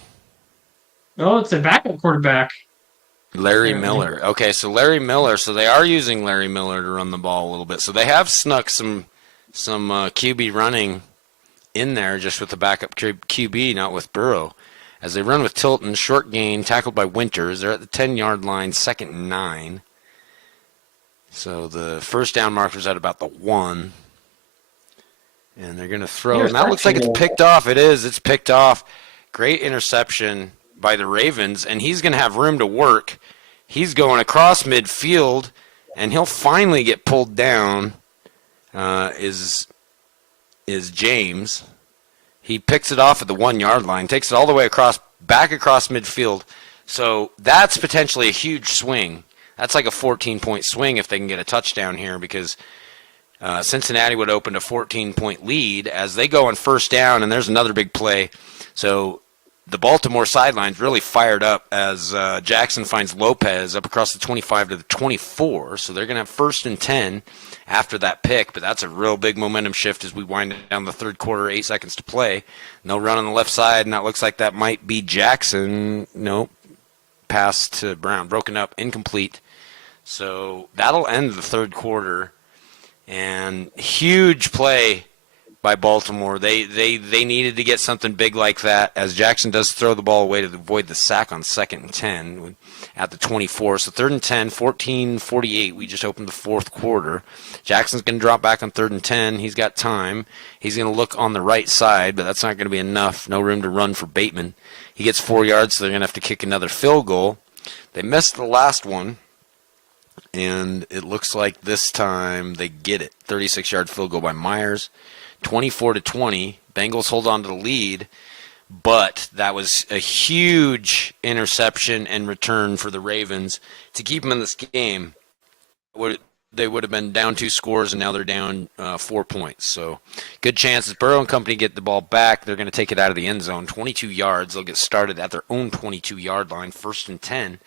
No, it's a backup quarterback. Larry Miller. Okay, so Larry Miller. So they are using Larry Miller to run the ball a little bit. So they have snuck some QB running in there just with the backup QB, not with Burrow. As they run with Tilton, short gain, tackled by Winters. They're at the 10-yard line, second and 9. So the first down marker's at about the 1. And they're going to throw. And that looks like it's picked off. It is. It's picked off. Great interception by the Ravens. And he's going to have room to work. He's going across midfield. And he'll finally get pulled down. Is James. He picks it off at the 1-yard line. Takes it all the way back across midfield. So that's potentially a huge swing. That's like a 14-point swing if they can get a touchdown here, because Cincinnati would open a 14-point lead as they go on first down, and there's another big play. So the Baltimore sideline's really fired up as Jackson finds Lopez up across the 25 to the 24. So they're going to have first and 10 after that pick, but that's a real big momentum shift as we wind down the third quarter, 8 seconds to play. No run on the left side, and that looks like that might be Jackson. Nope. Pass to Brown. Broken up, incomplete. So that'll end the third quarter. And huge play by Baltimore. They needed to get something big like that, as Jackson does throw the ball away to avoid the sack on 2nd and 10 at the 24. So 3rd and 10, 14:48. We just opened the fourth quarter. Jackson's going to drop back on 3rd and 10. He's got time. He's going to look on the right side, but that's not going to be enough. No room to run for Bateman. He gets 4 yards, so they're going to have to kick another field goal. They missed the last one, and it looks like this time they get it. 36-yard field goal by Myers. 24-20. Bengals hold on to the lead, but that was a huge interception and return for the Ravens to keep them in this game. They would have been down 2 scores, and now they're down 4 points. So good chances. Burrow and company get the ball back. They're going to take it out of the end zone. 22 yards. They'll get started at their own 22-yard line. 1st and 10.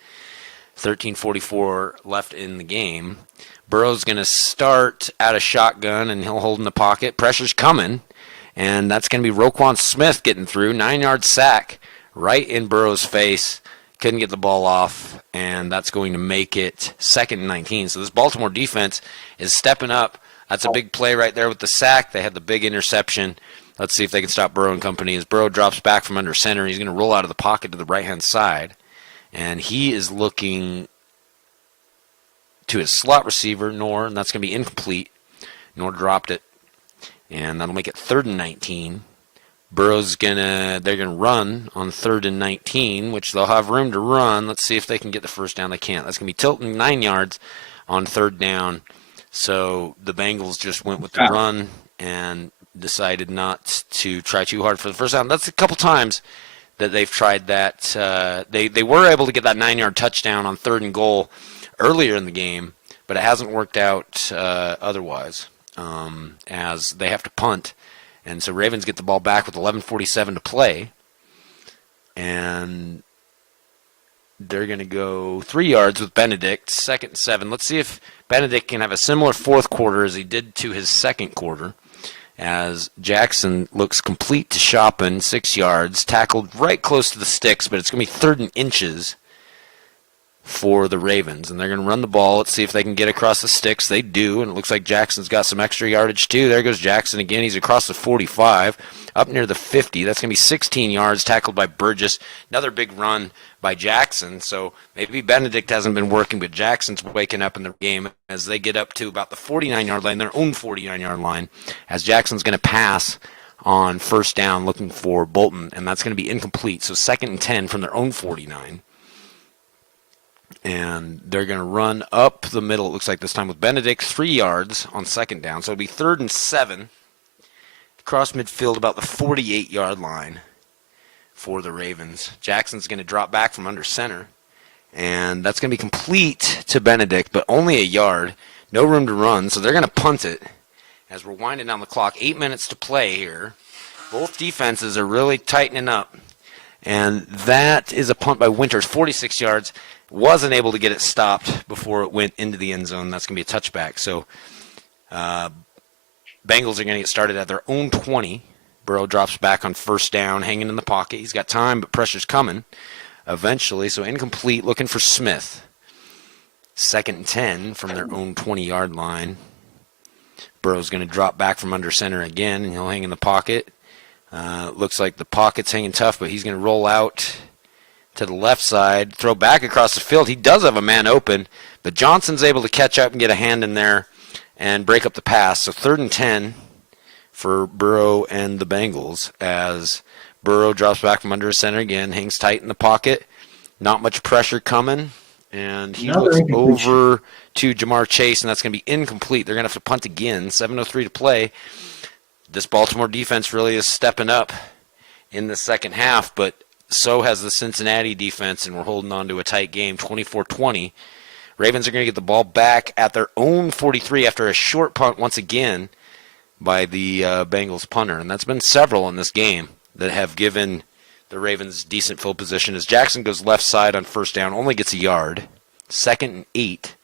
13:44 left in the game. Burrow's going to start out of shotgun, and he'll hold in the pocket. Pressure's coming, and that's going to be Roquan Smith getting through. 9-yard sack right in Burrow's face. Couldn't get the ball off, and that's going to make it 2nd and 19. So this Baltimore defense is stepping up. That's a big play right there with the sack. They had the big interception. Let's see if they can stop Burrow and company. As Burrow drops back from under center, he's going to roll out of the pocket to the right-hand side, and he is looking to his slot receiver, and that's going to be incomplete. Nor dropped it, and that'll make it 3rd and 19. They're gonna run on 3rd and 19, which they'll have room to run. Let's see if they can get the first down. They can't. That's gonna be Tilton 9 yards on 3rd down. So the Bengals just went with the run and decided not to try too hard for the first down. That's a couple times that they've tried that. They were able to get that 9-yard touchdown on 3rd and goal earlier in the game, but it hasn't worked out otherwise, as they have to punt. And so Ravens get the ball back with 11:47 to play, and they're going to go 3 yards with Benedict, 2nd and 7. Let's see if Benedict can have a similar fourth quarter as he did to his second quarter, as Jackson looks complete to Shopping, 6 yards, tackled right close to the sticks, but it's going to be 3rd and inches for the Ravens, and they're going to run the ball. Let's see if they can get across the sticks. They do, and it looks like Jackson's got some extra yardage too. There goes Jackson again. He's across the 45, up near the 50. That's going to be 16 yards, tackled by Burgess. Another big run by Jackson. So maybe Benedict hasn't been working, but Jackson's waking up in the game as they get up to about the 49-yard line, their own 49-yard line, as Jackson's going to pass on 1st down looking for Bolton, and that's going to be incomplete. So 2nd and 10 from their own 49. And they're going to run up the middle, it looks like this time, with Benedict, 3 yards on 2nd down. So it'll be 3rd and 7. Across midfield about the 48-yard line for the Ravens. Jackson's going to drop back from under center. And that's going to be complete to Benedict, but only a yard. No room to run, so they're going to punt it as we're winding down the clock. 8 minutes to play here. Both defenses are really tightening up. And that is a punt by Winters, 46 yards. Wasn't able to get it stopped before it went into the end zone. That's going to be a touchback. So Bengals are going to get started at their own 20. Burrow drops back on 1st down, hanging in the pocket. He's got time, but pressure's coming eventually. So incomplete, looking for Smith. 2nd and 10 from their own 20-yard line. Burrow's going to drop back from under center again, and he'll hang in the pocket. Looks like the pocket's hanging tough, but he's going to roll out to the left side, throw back across the field. He does have a man open, but Johnson's able to catch up and get a hand in there and break up the pass. So 3rd and 10 for Burrow and the Bengals, as Burrow drops back from under center again, hangs tight in the pocket. Not much pressure coming, and he looks over to Jamar Chase, and that's going to be incomplete. They're going to have to punt again. 7:03 to play. This Baltimore defense really is stepping up in the second half, but so has the Cincinnati defense, and we're holding on to a tight game, 24-20. Ravens are going to get the ball back at their own 43 after a short punt once again by the Bengals punter, and that's been several in this game that have given the Ravens decent field position. As Jackson goes left side on 1st down, only gets a yard. 2nd and 8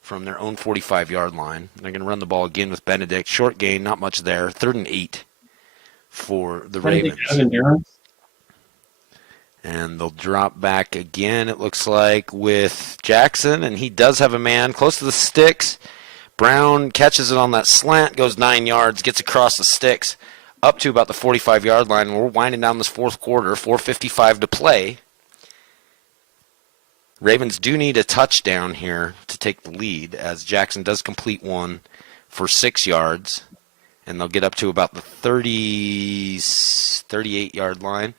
from their own 45-yard line. They're going to run the ball again with Benedict. Short gain, not much there. 3rd and 8 for the Ravens. And they'll drop back again, it looks like, with Jackson, and he does have a man close to the sticks. Brown catches it on that slant, goes 9 yards, gets across the sticks up to about the 45-yard line. And we're winding down this fourth quarter, 4:55 to play. Ravens do need a touchdown here to take the lead, as Jackson does complete one for 6 yards. And they'll get up to about the 38-yard line.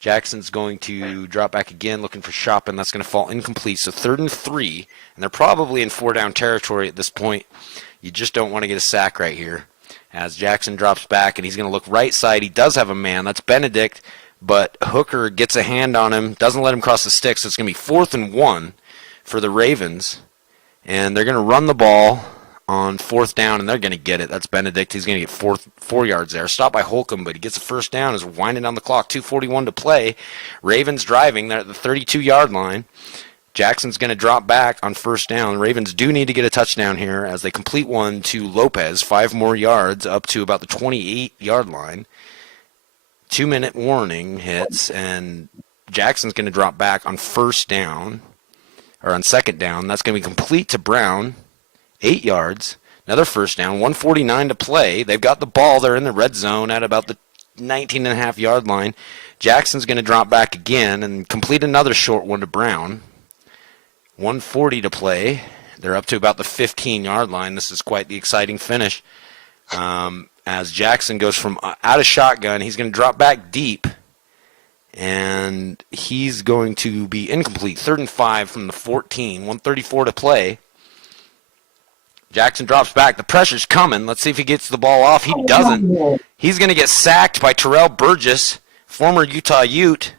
Jackson's going to drop back again, looking for Shopping. That's going to fall incomplete. So 3rd and 3, and they're probably in 4-down territory at this point. You just don't want to get a sack right here. As Jackson drops back, and he's going to look right side. He does have a man. That's Benedict, but Hooker gets a hand on him, doesn't let him cross the sticks. So it's going to be 4th and 1 for the Ravens. And they're going to run the ball on 4th down, and they're going to get it. That's Benedict. He's going to get 4 yards there. Stopped by Holcomb, but he gets a first down as we're winding down the clock. 2:41 to play. Ravens driving. They're at the 32-yard line. Jackson's going to drop back on 1st down. Ravens do need to get a touchdown here as they complete one to Lopez. 5 more yards up to about the 28-yard line. 2-minute warning hits, and Jackson's going to drop back on 1st down, or on 2nd down. That's going to be complete to Brown. 8 yards, another first down, 1:49 to play. They've got the ball. They're in the red zone at about the 19.5-yard line. Jackson's going to drop back again and complete another short one to Brown. 1:40 to play. They're up to about the 15-yard line. This is quite the exciting finish. As Jackson goes from out of shotgun, he's going to drop back deep, and he's going to be incomplete. 3rd and 5 from the 14, 1:34 to play. Jackson drops back. The pressure's coming. Let's see if he gets the ball off. He doesn't. He's going to get sacked by Terrell Burgess, former Utah Ute,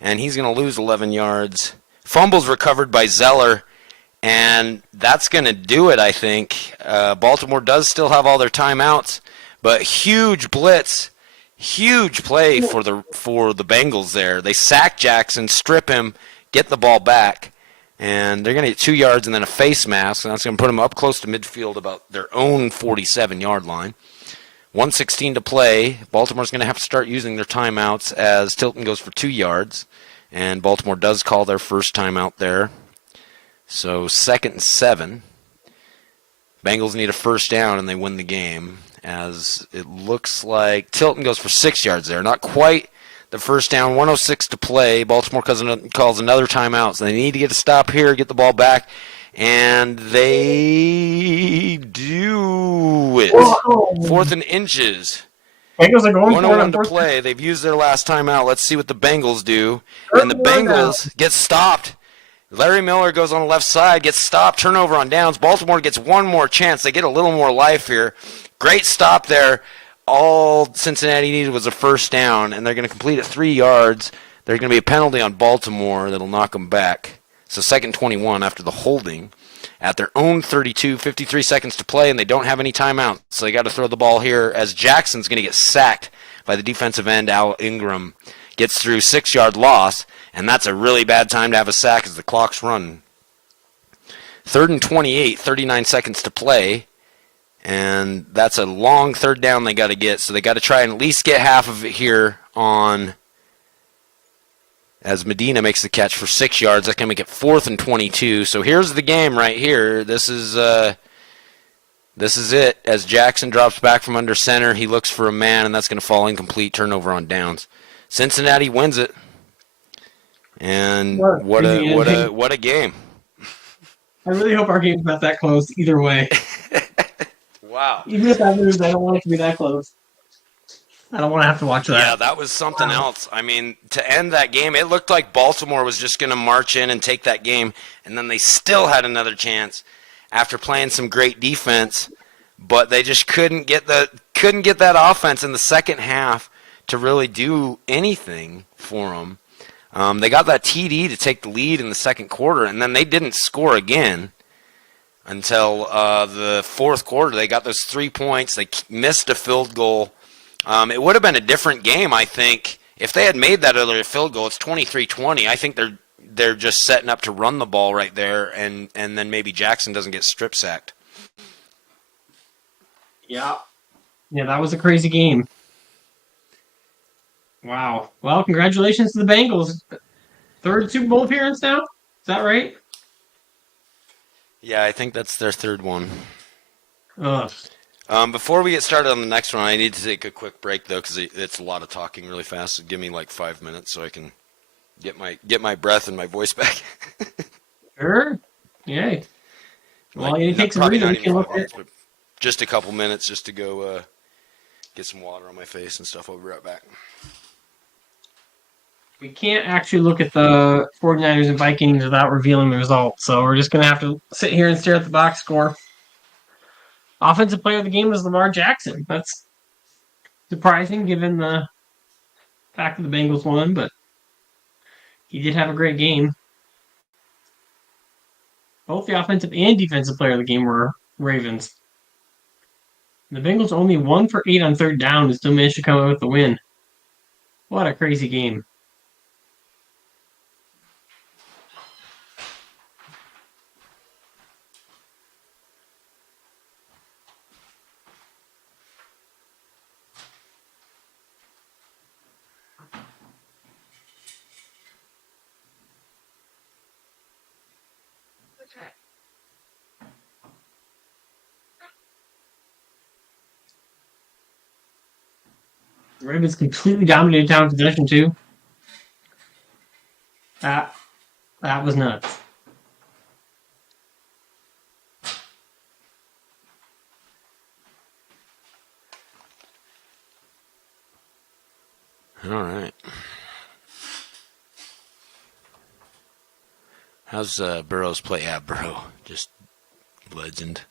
and he's going to lose 11 yards. Fumbles recovered by Zeller, and that's going to do it, I think. Baltimore does still have all their timeouts, but huge blitz, huge play for the Bengals there. They sack Jackson, strip him, get the ball back. And they're going to get 2 yards and then a face mask, and that's going to put them up close to midfield, about their own 47-yard line. 1:16 to play. Baltimore's going to have to start using their timeouts as Tilton goes for 2 yards. And Baltimore does call their first timeout there. So 2nd and 7. Bengals need a first down, and they win the game. As it looks like Tilton goes for 6 yards there. Not quite the first down, 1:06 to play. Baltimore calls another timeout, so they need to get a stop here, get the ball back, and they do it. Whoa. 4th and inches. Bengals are going 1:01 to play. They've used their last timeout. Let's see what the Bengals do. And the Bengals get stopped. Larry Miller goes on the left side, gets stopped, turnover on downs. Baltimore gets one more chance. They get a little more life here. Great stop there. All Cincinnati needed was a first down, and they're going to complete at 3 yards. There's going to be a penalty on Baltimore that'll knock them back. So 2nd 21 after the holding at their own 32, 53 seconds to play, and they don't have any timeouts. So they got to throw the ball here as Jackson's going to get sacked by the defensive end. Al Ingram gets through, 6-yard loss, and that's a really bad time to have a sack as the clock's running. 3rd and 28, 39 seconds to play. And that's a long 3rd down they got to get. So they got to try and at least get half of it here on, as Medina makes the catch for 6 yards. That's going to make it 4th and 22. So here's the game right here. This is it. As Jackson drops back from under center, he looks for a man, and that's going to fall incomplete. Turnover on downs. Cincinnati wins it. And what a game. I really hope our game's not that close either way. Wow. Even if I lose, I don't want it to be that close. I don't want to have to watch that. Yeah, that was something else. I mean, to end that game, it looked like Baltimore was just going to march in and take that game, and then they still had another chance after playing some great defense, but they just couldn't get that offense in the second half to really do anything for them. They got that TD to take the lead in the second quarter, and then they didn't score again until the fourth quarter. They got those 3 points. They missed a field goal. It would have been a different game, I think, if they had made that other field goal. It's 23-20. I think they're just setting up to run the ball right there, and then maybe Jackson doesn't get strip sacked. Yeah, that was a crazy game. Wow. Well, congratulations to the Bengals. 3rd Super Bowl appearance now? Is that right? Yeah, I think that's their 3rd one. Ugh. Before we get started on the next one, I need to take a quick break though, because it's a lot of talking really fast. So give me like 5 minutes so I can get my breath and my voice back. Sure. Yay. Well, Like you take some probably breathing. not We even can look 5 at. minutes, but just a couple minutes just to go get some water on my face and stuff. I'll be right back. We can't actually look at the 49ers and Vikings without revealing the results, so we're just going to have to sit here and stare at the box score. Offensive player of the game was Lamar Jackson. That's surprising given the fact that the Bengals won, but he did have a great game. Both the offensive and defensive player of the game were Ravens. The Bengals only 1 for 8 on third down and still managed to come out with the win. What a crazy game. The Ravens completely dominated down possession too. That was nuts. All right. How's Burrow's play? Yeah, Burrow, just legend.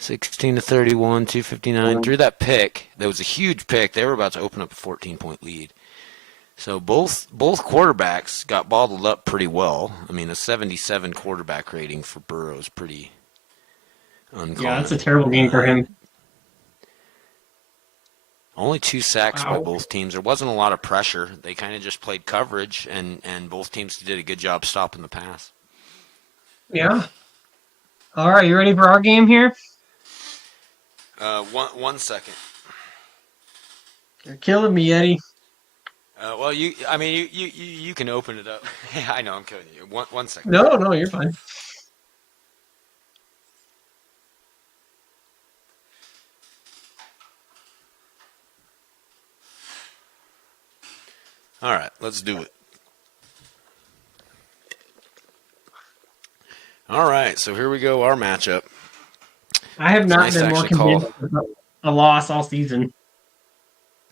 16-31, 259. Through that pick, that was a huge pick. They were about to open up a 14-point lead. So both quarterbacks got bottled up pretty well. I mean, a 77 quarterback rating for Burrow is pretty uncommon. Yeah, that's a terrible game for him. Only 2 sacks by Wow. both teams. There wasn't a lot of pressure. They kind of just played coverage, and both teams did a good job stopping the pass. Yeah. All right, you ready for our game here? One second. You're killing me, Eddie. Well, you can open it up. Yeah, I know, I'm killing you. One second. No, you're fine. All right, let's do it. All right, so here we go, our matchup. I have It's not nice to been more actually call. convinced of a loss all season.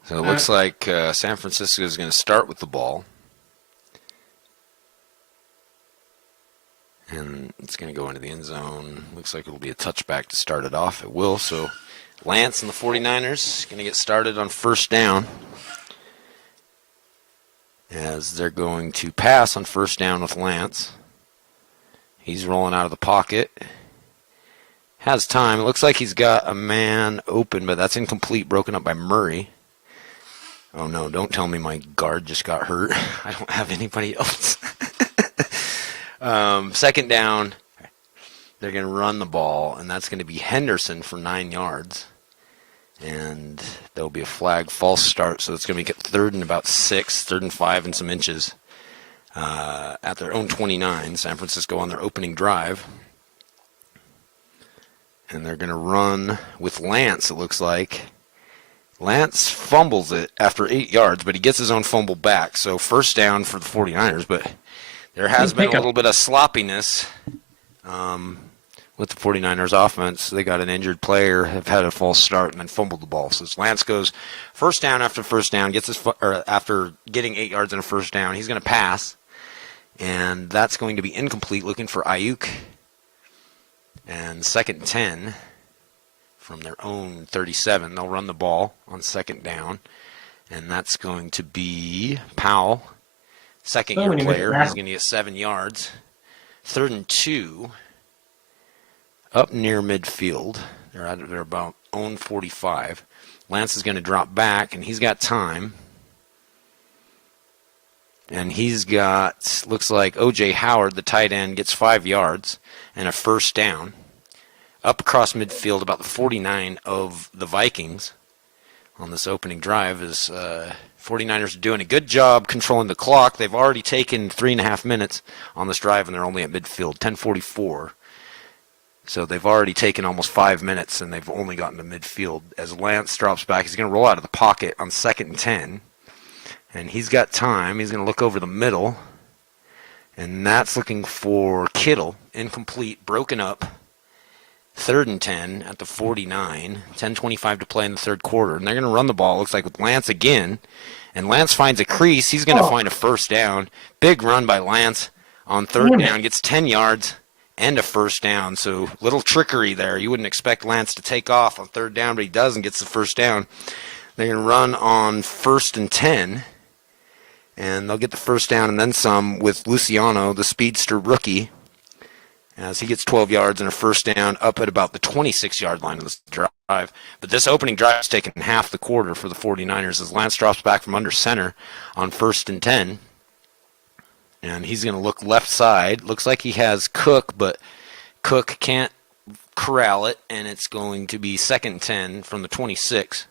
So it looks like San Francisco is going to start with the ball. And it's going to go into the end zone. Looks like it'll be a touchback to start it off. It will. So Lance and the 49ers going to get started on first down. As they're going to pass on first down with Lance. He's rolling out of the pocket. Has time. It looks like he's got a man open, but that's incomplete, broken up by Murray. Oh no, don't tell me my guard just got hurt. I don't have anybody else. Second down, they're going to run the ball, and that's going to be Henderson for 9 yards. And there'll be a flag false start, so it's going to be third and about 6, third and 5 and some inches at their own 29. San Francisco on their opening drive. And they're going to run with Lance, it looks like. Lance fumbles it after 8 yards, but he gets his own fumble back. So first down for the 49ers, but there has been a little bit of sloppiness with the 49ers offense. They got an injured player, have had a false start, and then fumbled the ball. So Lance goes first down after first down, after getting 8 yards and a first down. He's going to pass, and that's going to be incomplete, looking for Ayuk. And second and 10 from their own 37. They'll run the ball on second down, and that's going to be Powell, second-year player. He's going to get 7 yards. Third and 2, up near midfield. They're at their about own 45. Lance is going to drop back, and he's got time. And he's got, looks like O.J. Howard, the tight end, gets 5 yards and a first down. Up across midfield, about the 49 of the Vikings on this opening drive, is 49ers are doing a good job controlling the clock. They've already taken 3.5 minutes on this drive, and they're only at midfield, 10:44. So they've already taken almost 5 minutes, and they've only gotten to midfield. As Lance drops back, he's going to roll out of the pocket on 2nd and 10. And he's got time. He's going to look over the middle. And that's looking for Kittle. Incomplete, broken up. 3rd and 10 at the 49. 10:25 to play in the third quarter. And they're going to run the ball, looks like, with Lance again. And Lance finds a crease. He's going to find a first down. Big run by Lance on 3rd down. Gets 10 yards. And a first down, so little trickery there. You wouldn't expect Lance to take off on 3rd down, but he does and gets the first down. They're going to run on 1st and 10, and they'll get the first down and then some with Luciano, the speedster rookie, as he gets 12 yards and a first down up at about the 26-yard line of this drive. But this opening drive has taken half the quarter for the 49ers as Lance drops back from under center on 1st and 10. And he's going to look left side. Looks like he has Cook, but Cook can't corral it, and it's going to be 2nd and 10 from the 26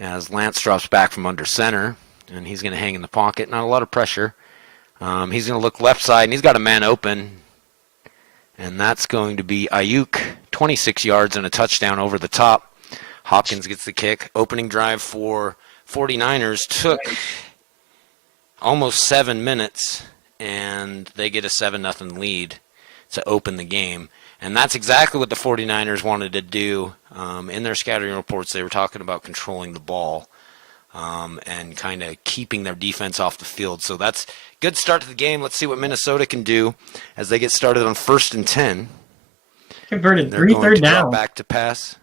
as Lance drops back from under center, and he's going to hang in the pocket. Not a lot of pressure. He's going to look left side, and he's got a man open, and that's going to be Ayuk, 26 yards and a touchdown over the top. Hopkins gets the kick. Opening drive for 49ers took almost 7 minutes, and they get a 7-0 lead to open the game. And that's exactly what the 49ers wanted to do. In their scouting reports, they were talking about controlling the ball and kind of keeping their defense off the field. So that's a good start to the game. Let's see what Minnesota can do as they get started on 1st and 10. Converted They're going to down. drop back to pass.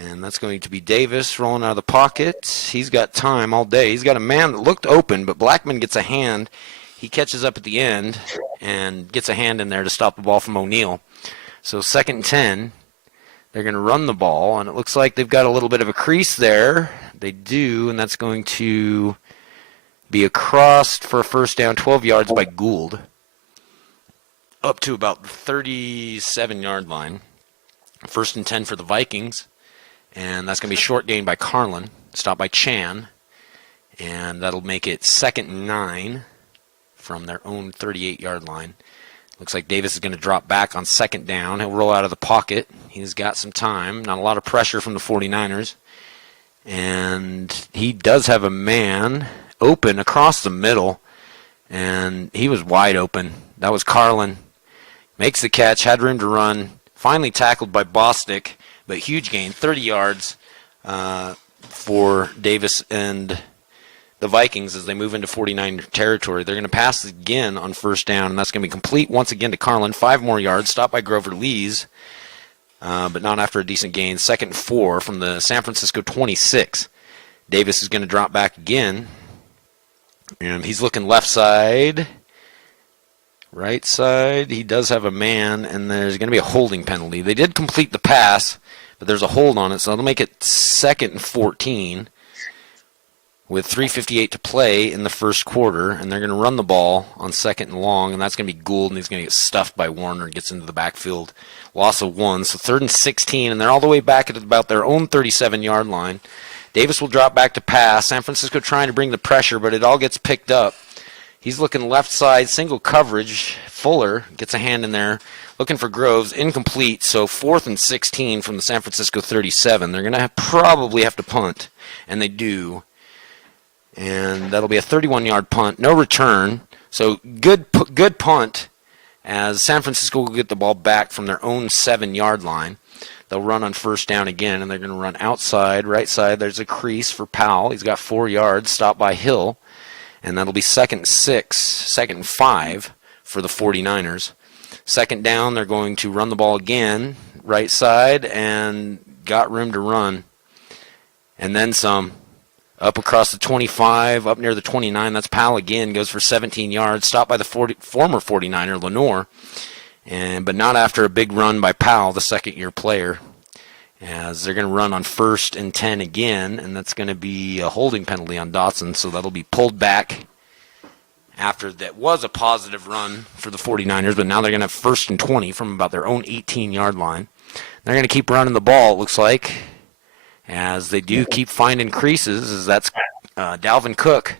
And that's going to be Davis rolling out of the pocket. He's got time all day. He's got a man that looked open, but Blackman gets a hand. He catches up at the end and gets a hand in there to stop the ball from O'Neal. So 2nd and 10. They're going to run the ball, and it looks like they've got a little bit of a crease there. They do, and that's going to be a cross for a first down, 12 yards by Gould, up to about the 37-yard line. 1st and 10 for the Vikings. And that's going to be short gain by Carlin, stopped by Chan. And that'll make it 2nd and 9 from their own 38-yard line. Looks like Davis is going to drop back on 2nd down. He'll roll out of the pocket. He's got some time. Not a lot of pressure from the 49ers. And he does have a man open across the middle. And he was wide open. That was Carlin. Makes the catch, had room to run. Finally tackled by Bostic. But huge gain, 30 yards for Davis and the Vikings as they move into 49 territory. They're going to pass again on 1st down, and that's going to be complete once again to Carlin. 5 more yards, stopped by Grover Lees, but not after a decent gain. 2nd and 4 from the San Francisco 26. Davis is going to drop back again, and he's looking left side. Right side, he does have a man, and there's going to be a holding penalty. They did complete the pass, but there's a hold on it, so it'll make it 2nd and 14 with 3:58 to play in the first quarter, and they're going to run the ball on 2nd and long, and that's going to be Gould, and he's going to get stuffed by Warner, gets into the backfield. Loss of 1, so 3rd and 16, and they're all the way back at about their own 37-yard line. Davis will drop back to pass. San Francisco trying to bring the pressure, but it all gets picked up. He's looking left side, single coverage. Fuller gets a hand in there. Looking for Groves, incomplete. So 4th and 16 from the San Francisco 37. They're going to probably have to punt, and they do. And that'll be a 31-yard punt. No return. So good punt as San Francisco will get the ball back from their own 7-yard line. They'll run on 1st down again, and they're going to run outside, right side. There's a crease for Powell. He's got 4 yards, stopped by Hill. And that'll be 2nd and 6, 2nd and 5 for the 49ers. 2nd down, they're going to run the ball again, right side, and got room to run. And then some. Up across the 25, up near the 29. That's Powell again, goes for 17 yards. Stopped by the former 49er, Lenore. But not after a big run by Powell, the second-year player. As they're going to run on 1st and 10 again, and that's going to be a holding penalty on Dotson, so that'll be pulled back after that was a positive run for the 49ers, but now they're going to have 1st and 20 from about their own 18-yard line. They're going to keep running the ball, it looks like, as they do keep finding creases, as that's Dalvin Cook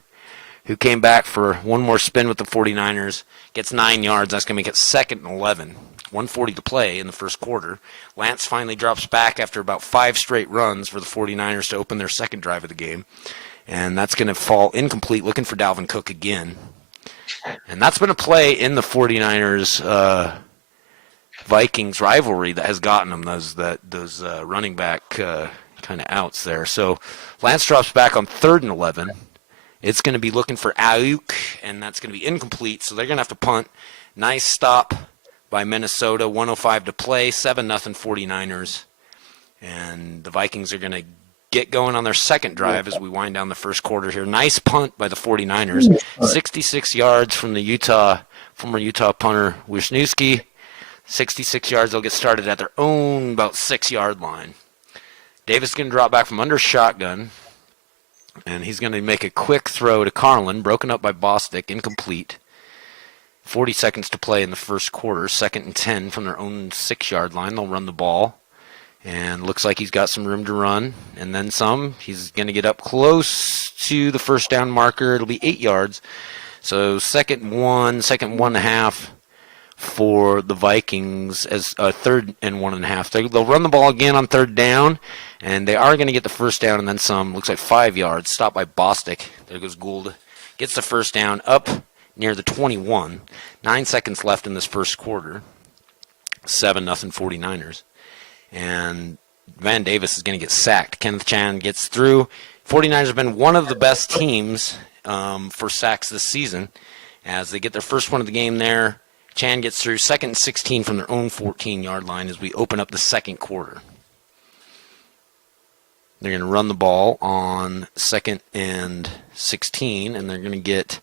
who came back for one more spin with the 49ers, gets 9 yards. That's going to make it 2nd and 11. 1:40 to play in the first quarter. Lance finally drops back after about 5 straight runs for the 49ers to open their second drive of the game. And that's going to fall incomplete, looking for Dalvin Cook again. And that's been a play in the 49ers Vikings rivalry that has gotten them those running back kind of outs there. So Lance drops back on 3rd and 11. It's going to be looking for Ayuk, and that's going to be incomplete, so they're going to have to punt. Nice stop by Minnesota, 1:05 to play, 7-0 49ers. And the Vikings are going to get going on their second drive as we wind down the first quarter here. Nice punt by the 49ers. 66 yards from the former Utah punter Wisniewski. 66 yards. They'll get started at their own about 6-yard line. Davis is going to drop back from under shotgun. And he's going to make a quick throw to Carlin, broken up by Bostic, incomplete. 40 seconds to play in the first quarter, 2nd and 10 from their own 6-yard line. They'll run the ball. And looks like he's got some room to run, and then some. He's going to get up close to the first down marker. It'll be 8 yards. So 2nd and 1.5 for the Vikings as 3rd and 1.5. They'll run the ball again on 3rd down, and they are going to get the first down and then some. Looks like 5 yards. Stopped by Bostic. There goes Gould. Gets the first down up near the 21. 9 seconds left in this first quarter. 7-0 49ers. And Van Davis is going to get sacked. Kenneth Chan gets through. 49ers have been one of the best teams for sacks this season as they get their first one of the game there. Chan gets through, 2nd and 16 from their own 14-yard line as we open up the second quarter. They're going to run the ball on 2nd and 16, and they're going to get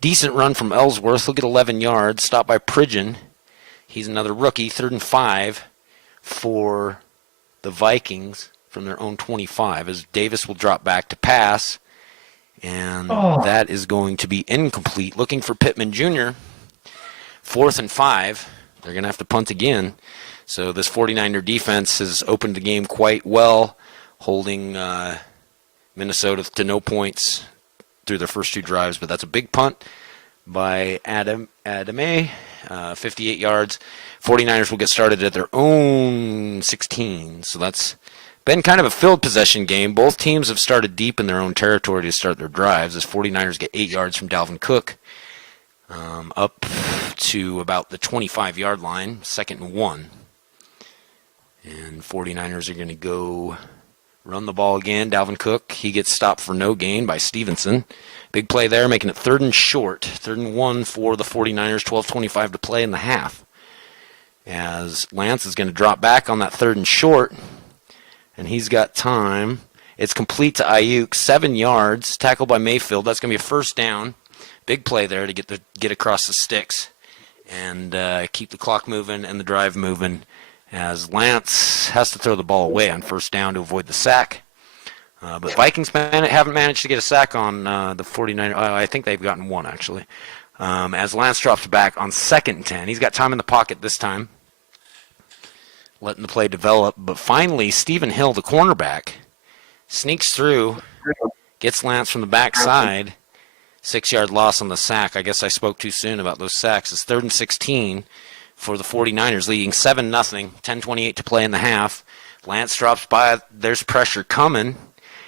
decent run from Ellsworth. He'll get 11 yards, stopped by Pridgeon. He's another rookie, 3rd and 5. For the Vikings from their own 25 as Davis will drop back to pass, and that is going to be incomplete. Looking for Pittman Jr. 4th and 5. They're going to have to punt again. So this 49er defense has opened the game quite well, holding Minnesota to no points through their first 2 drives, but that's a big punt by Adame, 58 yards. 49ers will get started at their own 16. So that's been kind of a filled possession game. Both teams have started deep in their own territory to start their drives as 49ers get 8 yards from Dalvin Cook up to about the 25-yard line, 2nd and 1. And 49ers are going to go run the ball again. Dalvin Cook, he gets stopped for no gain by Stevenson. Big play there, making it 3rd and short. 3rd and 1 for the 49ers, 12:25 to play in the half. As Lance is going to drop back on that 3rd and short, and he's got time. It's complete to Ayuk, 7 yards, tackled by Mayfield. That's going to be a first down. Big play there to get across the sticks and keep the clock moving and the drive moving as Lance has to throw the ball away on first down to avoid the sack. But Vikings haven't managed to get a sack on the 49ers. I think they've gotten one, actually. As Lance drops back on 2nd and 10. He's got time in the pocket this time, letting the play develop. But finally, Stephen Hill, the cornerback, sneaks through, gets Lance from the backside. 6-yard loss on the sack. I guess I spoke too soon about those sacks. It's 3rd and 16 for the 49ers, leading 7-0, 10:28 to play in the half. Lance drops by. There's pressure coming.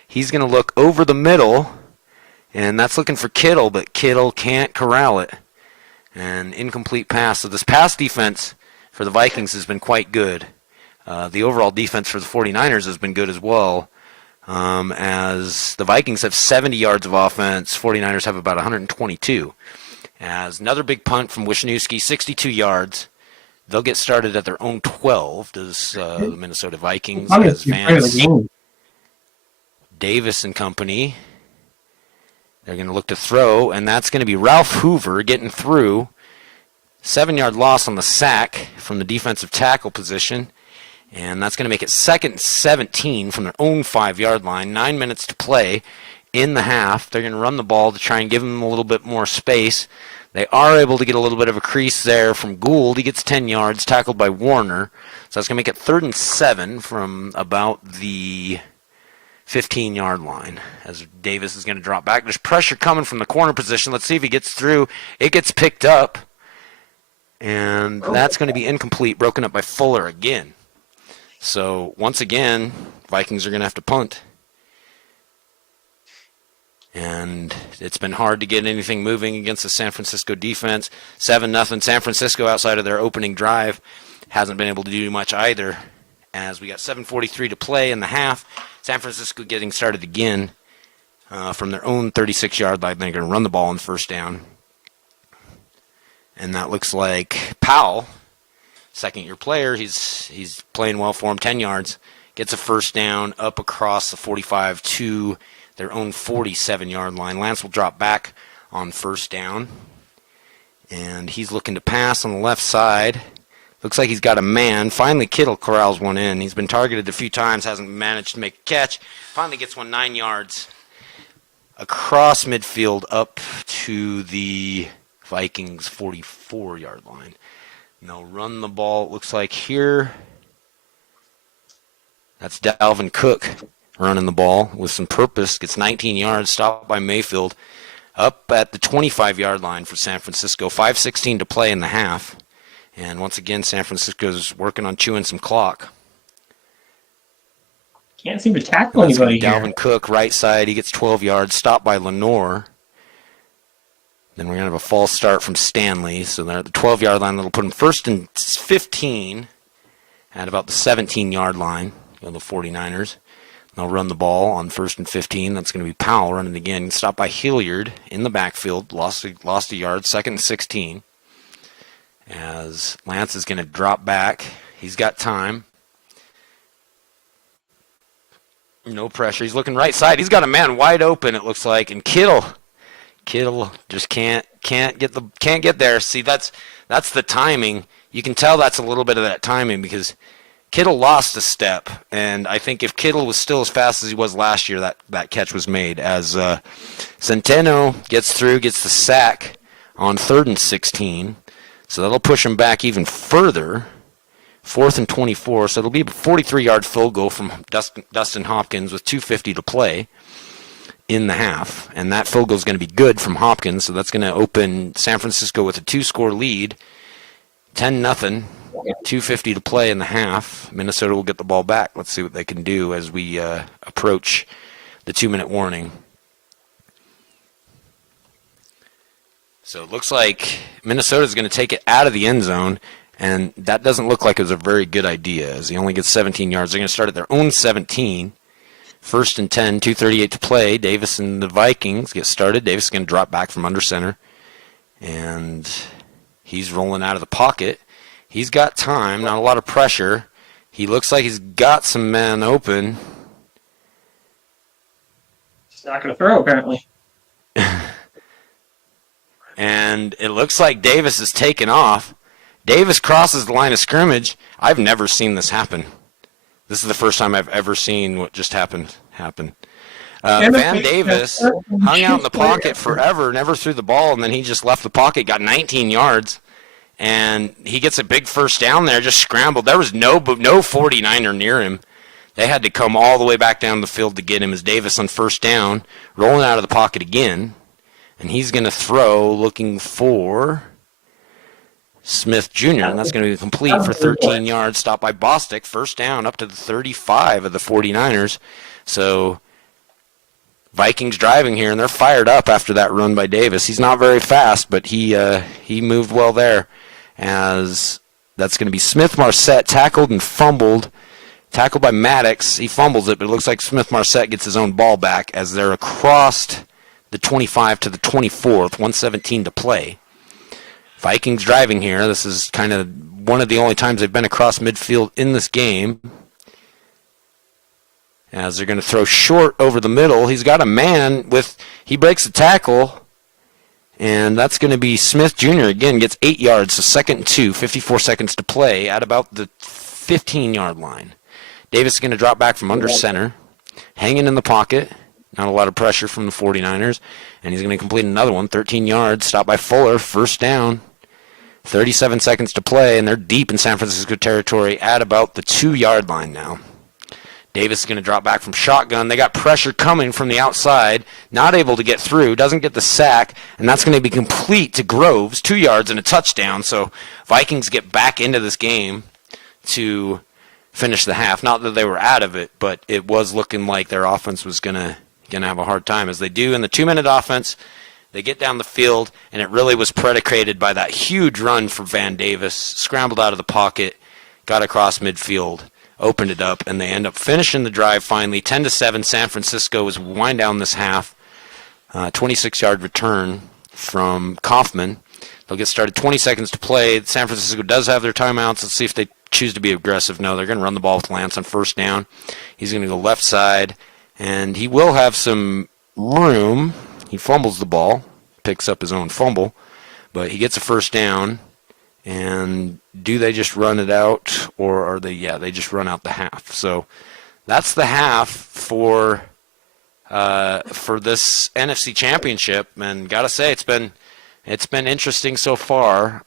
He's going to look over the middle, and that's looking for Kittle, but Kittle can't corral it. An incomplete pass. So this pass defense for the Vikings has been quite good. The overall defense for the 49ers has been good as well. As the Vikings have 70 yards of offense, 49ers have about 122. As another big punt from Wisniewski, 62 yards. They'll get started at their own 12, does the Minnesota Vikings. As Vance, Davis and company. They're going to look to throw, and that's going to be Ralph Hoover getting through. 7-yard loss on the sack from the defensive tackle position. And that's going to make it 2nd and 17 from their own 5-yard line. 9 minutes to play in the half. They're going to run the ball to try and give them a little bit more space. They are able to get a little bit of a crease there from Gould. He gets 10 yards, tackled by Warner. So that's going to make it 3rd and 7 from about the 15-yard line as Davis is going to drop back. There's pressure coming from the corner position. Let's see if he gets through. It gets picked up, and that's going to be incomplete, broken up by Fuller again. So once again, Vikings are going to have to punt. And it's been hard to get anything moving against the San Francisco defense. 7-0 San Francisco outside of their opening drive. Hasn't been able to do much either, as we got 7:43 to play in the half. San Francisco getting started again from their own 36-yard line. They're going to run the ball on first down. And that looks like Powell, second-year player, he's playing well for him, 10 yards. Gets a first down up across the 45 to their own 47-yard line. Lance will drop back on first down. And he's looking to pass on the left side. Looks like he's got a man. Finally, Kittle corrals one in. He's been targeted a few times, hasn't managed to make a catch. Finally gets one 9 yards across midfield up to the Vikings' 44-yard line. And they'll run the ball, it looks like here. That's Dalvin Cook running the ball with some purpose. Gets 19 yards, stopped by Mayfield. Up at the 25-yard line for San Francisco. 5:16 to play in the half. And once again, San Francisco's working on chewing some clock. Can't seem to tackle anybody here. Dalvin Cook, right side, he gets 12 yards, stopped by Lenore. Then we're going to have a false start from Stanley. So they're at the 12-yard line. That'll put them first and 15 at about the 17-yard line of the 49ers. They'll run the ball on first and 15. That's going to be Powell running again. Stopped by Hilliard in the backfield. Lost a yard. Second and 16. As Lance is going to drop back. He's got time. No pressure. He's looking right side. He's got a man wide open, it looks like. And Kittle just can't get there. See, that's the timing. You can tell that's a little bit of that timing because Kittle lost a step, and I think if Kittle was still as fast as he was last year, that catch was made. As Centeno gets through, gets the sack on 3rd and 16, so that'll push him back even further. 4th and 24, so it'll be a 43-yard field goal from Dustin Hopkins with 2:50 to play in the half, and that field goal is going to be good from Hopkins, so that's going to open San Francisco with a 2-score lead, 10-0. 2:50 to play in the half. Minnesota will get the ball back. Let's see what they can do as we approach the 2-minute warning. So it looks like Minnesota's going to take it out of the end zone, and that doesn't look like it was a very good idea as he only gets 17 yards. They're going to start at their own 17. 1st and 10, 2:38 to play. Davis and the Vikings get started. Davis is going to drop back from under center, and he's rolling out of the pocket. He's got time, not a lot of pressure. He looks like he's got some men open. He's not going to throw, apparently. And it looks like Davis is taken off. Davis crosses the line of scrimmage. I've never seen this happen. This is the first time I've ever seen what just happened happen. Van Davis hung out in the pocket forever, never threw the ball, and then he just left the pocket, got 19 yards. And he gets a big first down there, just scrambled. There was no 49er near him. They had to come all the way back down the field to get him as Davis on first down, rolling out of the pocket again. And he's going to throw looking for Smith Jr., and that's going to be complete for 13 yards. Stopped by Bostic, first down up to the 35 of the 49ers. So Vikings driving here, and they're fired up after that run by Davis. He's not very fast, but he moved well there. As that's going to be Smith-Marset, tackled and fumbled. Tackled by Maddox. He fumbles it, but it looks like Smith-Marset gets his own ball back as they're across the 25 to the 24th, 1:17 to play. Vikings driving here. This is kind of one of the only times they've been across midfield in this game. As they're going to throw short over the middle. He's got a man he breaks the tackle. And that's going to be Smith Jr. again, gets 8 yards, so 2nd and 2, 54 seconds to play at about the 15-yard line. Davis is going to drop back from under center, hanging in the pocket. Not a lot of pressure from the 49ers. And he's going to complete another one, 13 yards, stopped by Fuller, first down. 37 seconds to play, and they're deep in San Francisco territory at about the 2-yard line now. Davis is going to drop back from shotgun. They got pressure coming from the outside, not able to get through, doesn't get the sack, and that's going to be complete to Groves, 2 yards and a touchdown. So Vikings get back into this game to finish the half. Not that they were out of it, but it was looking like their offense was going to have a hard time, as they do in the 2-minute offense. They get down the field, and it really was predicated by that huge run for Van Davis, scrambled out of the pocket, got across midfield, opened it up, and they end up finishing the drive finally. 10-7, San Francisco is wind down this half. 26-yard return from Kaufman. They'll get started 20 seconds to play. San Francisco does have their timeouts. Let's see if they choose to be aggressive. No, they're going to run the ball with Lance on first down. He's going to go left side, and he will have some room. He fumbles the ball, picks up his own fumble, but he gets a first down. And do they just run it out, or are they? Yeah, they just run out the half. So that's the half for this NFC Championship. And gotta say, it's been interesting so far.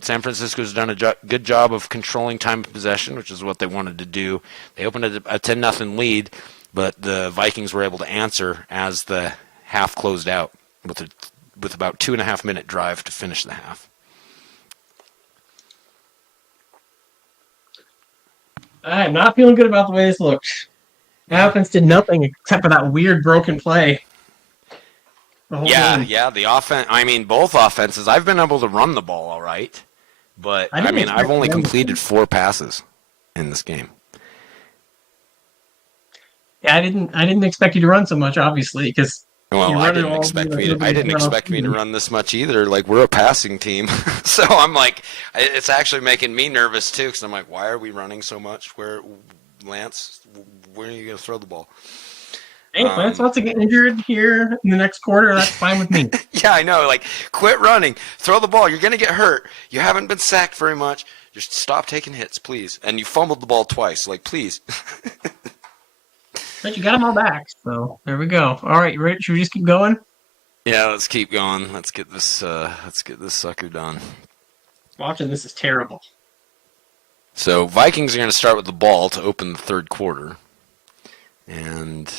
San Francisco's done a good job of controlling time of possession, which is what they wanted to do. They opened a 10-0 lead, but the Vikings were able to answer as the half closed out with about 2.5 minute drive to finish the half. I'm not feeling good about the way this looked. The offense did nothing except for that weird broken play. Yeah, the offense. I mean, both offenses. I've been able to run the ball all right, but I've only completed 4 passes in this game. Yeah, I didn't expect you to run so much, obviously, because. Well, I didn't expect me to run this much either. Like, we're a passing team. So I'm like, it's actually making me nervous too, because I'm like, why are we running so much? Lance, where are you going to throw the ball? Hey, Lance wants to get injured here in the next quarter. That's fine with me. Yeah, I know. Like, quit running. Throw the ball. You're going to get hurt. You haven't been sacked very much. Just stop taking hits, please. And you fumbled the ball twice. Like, please. But you got them all back, so there we go. All right, you ready? Should we just keep going? Yeah, let's keep going. Let's get this sucker done. Watching this is terrible. So Vikings are going to start with the ball to open the third quarter, and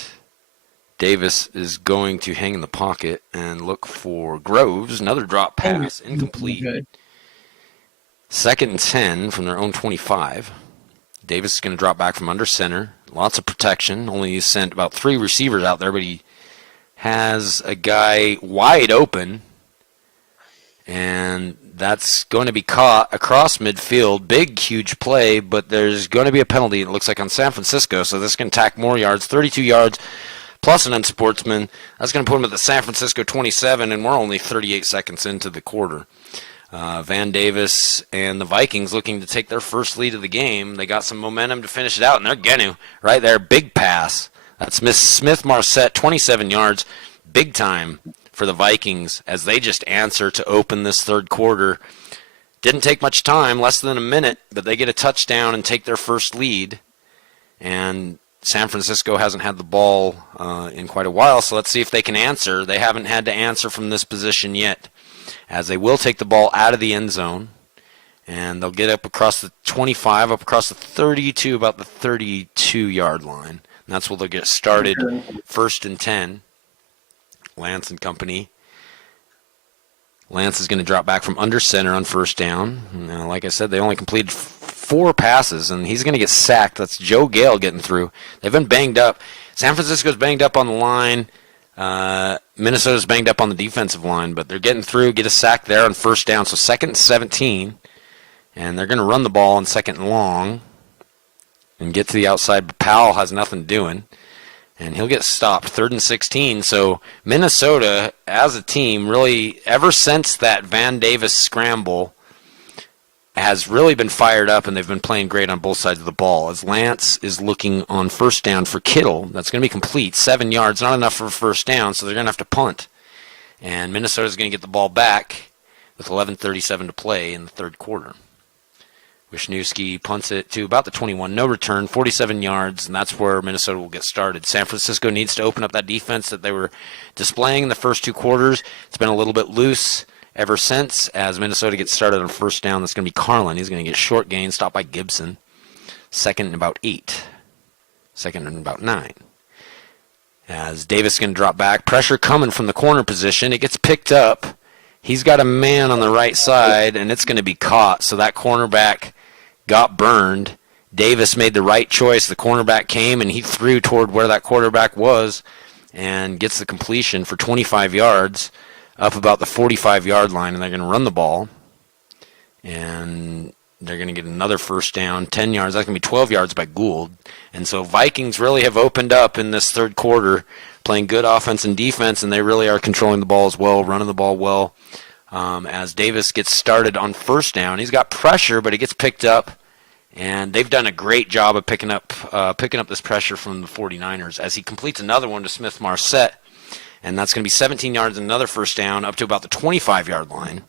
Davis is going to hang in the pocket and look for Groves. Another drop pass, incomplete. Good. 2nd and 10 from their own 25. Davis is going to drop back from under center. Lots of protection. Only sent about 3 receivers out there, but he has a guy wide open. And that's going to be caught across midfield. Big, huge play, but there's going to be a penalty, it looks like, on San Francisco. So this can tack more yards, 32 yards, plus an unsportsman. That's going to put him at the San Francisco 27, and we're only 38 seconds into the quarter. Van Davis and the Vikings looking to take their first lead of the game. They got some momentum to finish it out, and they're going to. Right there, big pass. That's Smith-Marset, 27 yards. Big time for the Vikings as they just answer to open this third quarter. Didn't take much time, less than a minute, but they get a touchdown and take their first lead. And San Francisco hasn't had the ball in quite a while, so let's see if they can answer. They haven't had to answer from this position yet, as they will take the ball out of the end zone, and they'll get up across the 25, up across the 30 to about the 32-yard line. And that's where they'll get started, 1st and 10. Lance and company. Lance is going to drop back from under center on first down. Now, like I said, they only completed 4 passes, and he's going to get sacked. That's Joe Gale getting through. They've been banged up. San Francisco's banged up on the line. Minnesota's banged up on the defensive line, but they're getting through, get a sack there on first down. So 2nd and 17, and they're going to run the ball on 2nd and long and get to the outside, but Powell has nothing doing, and he'll get stopped. 3rd and 16. So Minnesota, as a team, really, ever since that Van Davis scramble, has really been fired up, and they've been playing great on both sides of the ball. As Lance is looking on first down for Kittle, that's going to be complete. 7 yards, not enough for a first down, so they're going to have to punt. And Minnesota's going to get the ball back with 11:37 to play in the third quarter. Wisniewski punts it to about the 21. No return, 47 yards, and that's where Minnesota will get started. San Francisco needs to open up that defense that they were displaying in the first 2 quarters. It's been a little bit loose ever since. As Minnesota gets started on first down, that's going to be Carlin. He's going to get short gain, stopped by Gibson. 2nd and about 8. 2nd and about 9. As Davis is going to drop back. Pressure coming from the corner position. It gets picked up. He's got a man on the right side, and it's going to be caught. So that cornerback got burned. Davis made the right choice. The cornerback came, and he threw toward where that quarterback was and gets the completion for 25 yards up about the 45-yard line, and they're going to run the ball. And they're going to get another first down, 10 yards. That's going to be 12 yards by Gould. And so Vikings really have opened up in this third quarter, playing good offense and defense, and they really are controlling the ball as well, running the ball well. As Davis gets started on first down, he's got pressure, but he gets picked up. And they've done a great job of picking up this pressure from the 49ers as he completes another one to Smith-Marset. And that's going to be 17 yards and another first down up to about the 25-yard line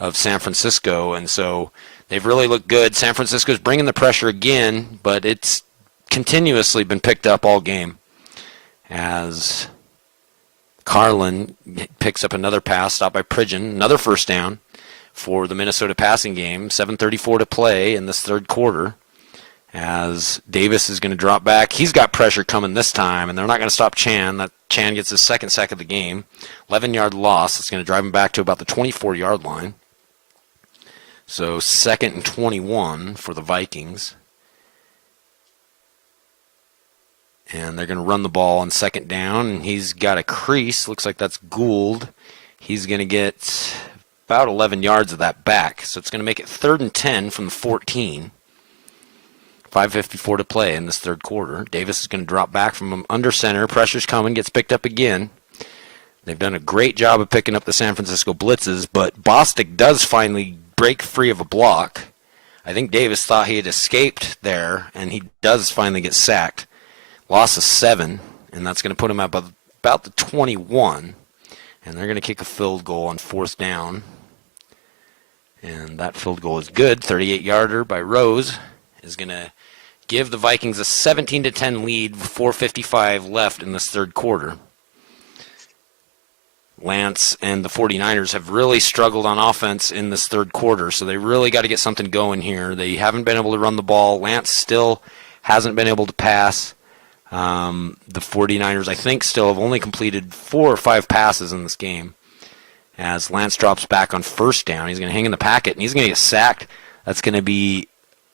of San Francisco. And so they've really looked good. San Francisco's bringing the pressure again, but it's continuously been picked up all game as Carlin picks up another pass, stopped by Pridgeon, another first down for the Minnesota passing game. 7:34 to play in this third quarter as Davis is going to drop back. He's got pressure coming this time, and they're not going to stop Chan. Chan gets his second sack of the game. 11-yard loss. It's going to drive him back to about the 24-yard line. So 2nd and 21 for the Vikings. And they're going to run the ball on 2nd down, and he's got a crease. Looks like that's Gould. He's going to get about 11 yards of that back. So it's going to make it 3rd and 10 from the 14. 5:54 to play in this third quarter. Davis is going to drop back from under center. Pressure's coming, gets picked up again. They've done a great job of picking up the San Francisco blitzes, but Bostic does finally break free of a block. I think Davis thought he had escaped there, and he does finally get sacked. Loss of 7, and that's going to put him at about the 21. And they're going to kick a field goal on 4th down. And that field goal is good. 38-yarder by Rose is going to give the Vikings a 17-10 lead with 4:55 left in this third quarter. Lance and the 49ers have really struggled on offense in this third quarter, so they really got to get something going here. They haven't been able to run the ball. Lance still hasn't been able to pass. The 49ers, I think, still have only completed 4 or 5 passes in this game. As Lance drops back on first down, he's going to hang in the packet, and he's going to get sacked. That's going to be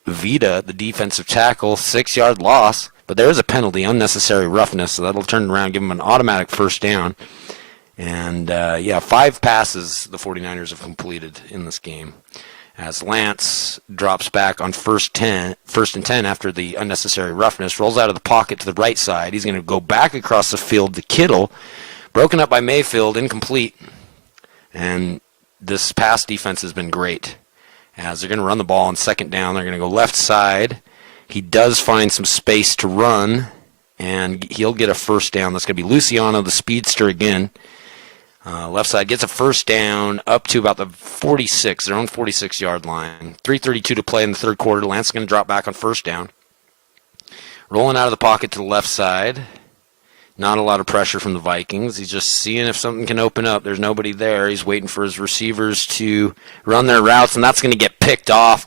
Vita, the defensive tackle, 6-yard loss. But there is a penalty, unnecessary roughness, so that'll turn around and give him an automatic first down. And, 5 passes the 49ers have completed in this game. As Lance drops back on first and 10 after the unnecessary roughness, rolls out of the pocket to the right side. He's going to go back across the field to Kittle, broken up by Mayfield, incomplete. And this pass defense has been great. As they're going to run the ball on 2nd down, they're going to go left side. He does find some space to run, and he'll get a first down. That's going to be Luciano, the speedster again. Left side gets a first down up to about the 46, their own 46-yard line. 3:32 to play in the third quarter. Lance is going to drop back on first down. Rolling out of the pocket to the left side. Not a lot of pressure from the Vikings. He's just seeing if something can open up. There's nobody there. He's waiting for his receivers to run their routes, and that's going to get picked off.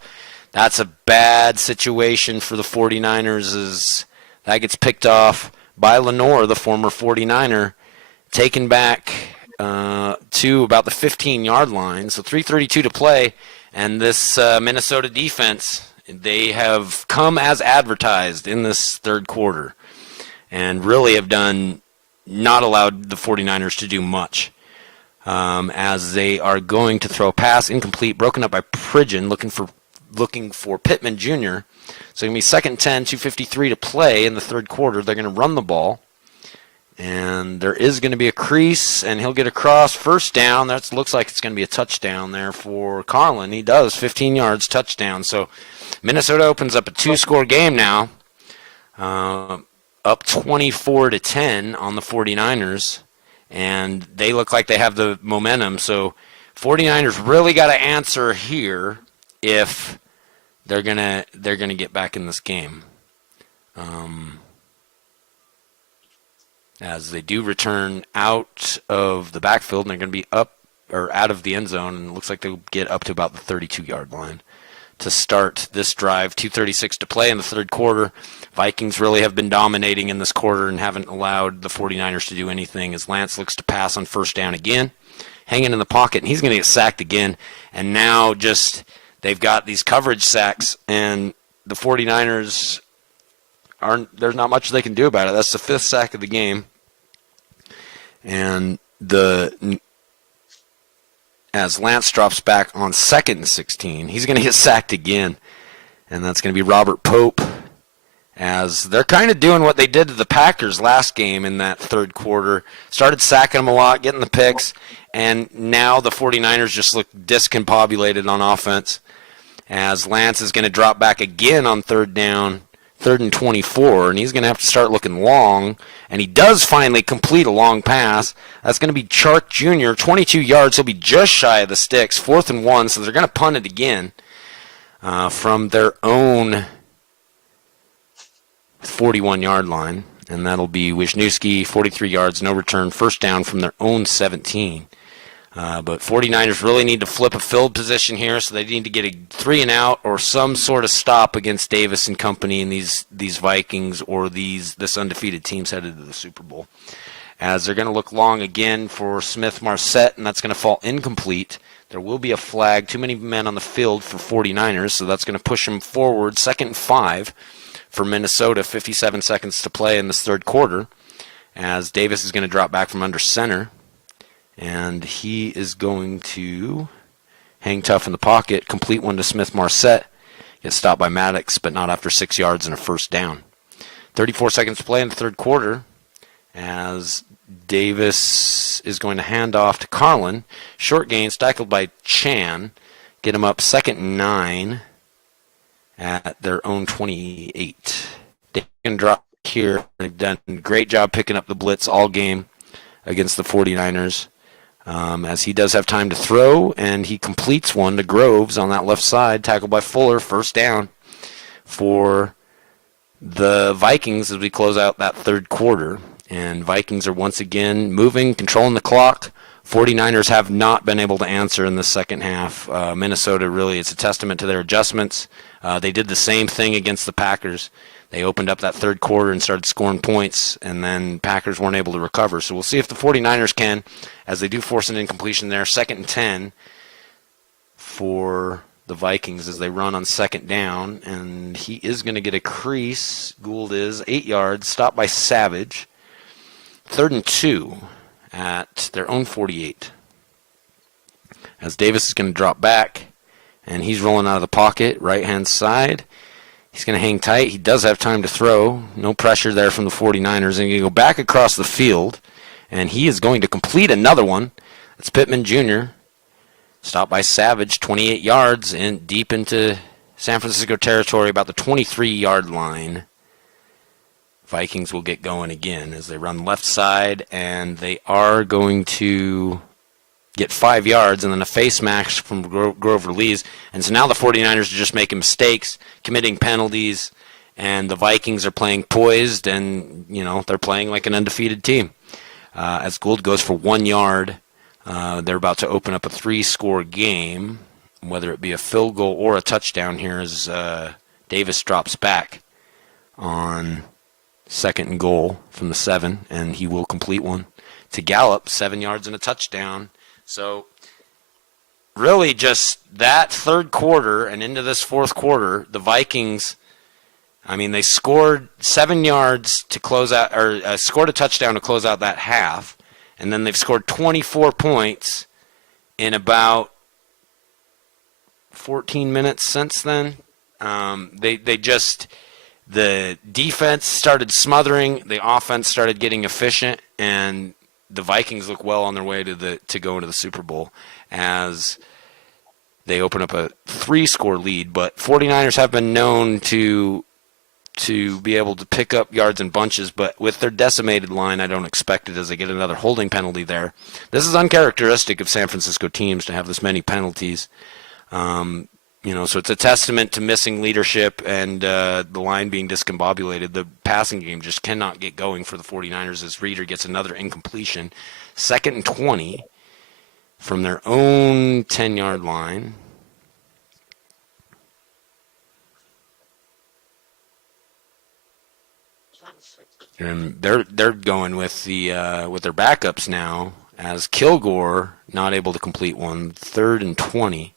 That's a bad situation for the 49ers as that gets picked off by Lenore, the former 49er, taken back to about the 15-yard line. So 3:32 to play, and this Minnesota defense, they have come as advertised in this third quarter and really have not allowed the 49ers to do much as they are going to throw a pass incomplete, broken up by Pridgeon, looking for Pittman Jr. So it's going to be 2nd and 10, 2:53 to play in the third quarter. They're going to run the ball. And there is going to be a crease, and he'll get across. First down. That looks like it's going to be a touchdown there for Carlin. He does. 15 yards, touchdown. So Minnesota opens up a 2-score game now, up 24-10 on the 49ers, and they look like they have the momentum. So 49ers really got to answer here if they're gonna get back in this game. As they do return out of the backfield, and they're going to be up or out of the end zone, and it looks like they'll get up to about the 32-yard line. to start this drive. 2:36 to play in the third quarter. Vikings really have been dominating in this quarter and haven't allowed the 49ers to do anything as Lance looks to pass on first down again. Hanging in the pocket, and he's going to get sacked again. And now just they've got these coverage sacks, and the 49ers there's not much they can do about it. That's the 5th sack of the game. And as Lance drops back on 2nd and 16, he's going to get sacked again. And that's going to be Robert Pope, as they're kind of doing what they did to the Packers last game in that third quarter. Started sacking them a lot, getting the picks, and now the 49ers just look discombobulated on offense, as Lance is going to drop back again on third down, 3rd and 24, and he's going to have to start looking long, and he does finally complete a long pass. That's going to be Chark Jr., 22 yards. He'll be just shy of the sticks, 4th and 1, so they're going to punt it again from their own 41-yard line, and that'll be Wisniewski, 43 yards, no return, first down from their own 17. But 49ers really need to flip a field position here, so they need to get a 3-and-out or some sort of stop against Davis and company and these Vikings or this undefeated team's headed to the Super Bowl. As they're going to look long again for Smith-Marset, and that's going to fall incomplete. There will be a flag, too many men on the field for 49ers, so that's going to push them forward, 2nd and 5 for Minnesota, 57 seconds to play in this third quarter, as Davis is going to drop back from under center. And he is going to hang tough in the pocket, complete one to Smith-Marset, get stopped by Maddox, but not after 6 yards and a first down. 34 seconds to play in the third quarter, as Davis is going to hand off to Carlin. Short gain, tackled by Chan, get him up 2nd and 9 at their own 28. They can drop here. They've done a great job picking up the blitz all game against the 49ers. As he does have time to throw, and he completes one to Groves on that left side, tackled by Fuller, first down for the Vikings as we close out that third quarter. And Vikings are once again moving, controlling the clock. 49ers have not been able to answer in the second half. Minnesota, really, it's a testament to their adjustments. They did the same thing against the Packers. They opened up that third quarter and started scoring points, and then Packers weren't able to recover. So we'll see if the 49ers can, as they do force an incompletion there. 2nd and 10 for the Vikings as they run on 2nd down, and he is going to get a crease. Gould is 8 yards, stopped by Savage. 3rd and 2 at their own 48. As Davis is going to drop back, and he's rolling out of the pocket, right-hand side. He's going to hang tight. He does have time to throw. No pressure there from the 49ers. And he's going to go back across the field, and he is going to complete another one. It's Pittman Jr. Stopped by Savage, 28 yards, and deep into San Francisco territory, about the 23-yard line. Vikings will get going again as they run left side, and they are going to get 5 yards, and then a face mask from Grover Lees. And so now the 49ers are just making mistakes, committing penalties, and the Vikings are playing poised, and, they're playing like an undefeated team. As Gould goes for 1 yard, they're about to open up a 3-score game, whether it be a field goal or a touchdown here as Davis drops back on 2nd and goal from the 7, and he will complete one to Gallup, 7 yards and a touchdown. So really just that third quarter and into this fourth quarter, the Vikings, they scored 7 yards to close out, or scored a touchdown to close out that half, and then they've scored 24 points in about 14 minutes since then. The defense started smothering, the offense started getting efficient, and the Vikings look well on their way to go into the Super Bowl as they open up a 3-score lead. But 49ers have been known to be able to pick up yards in bunches, but with their decimated line, I don't expect it as they get another holding penalty there. This is uncharacteristic of San Francisco teams to have this many penalties. So it's a testament to missing leadership and the line being discombobulated. The passing game just cannot get going for the 49ers as Reeder gets another incompletion. 2nd and 20 from their own 10-yard line. And they're going with with their backups now, as Kilgore not able to complete one, 3rd and 20.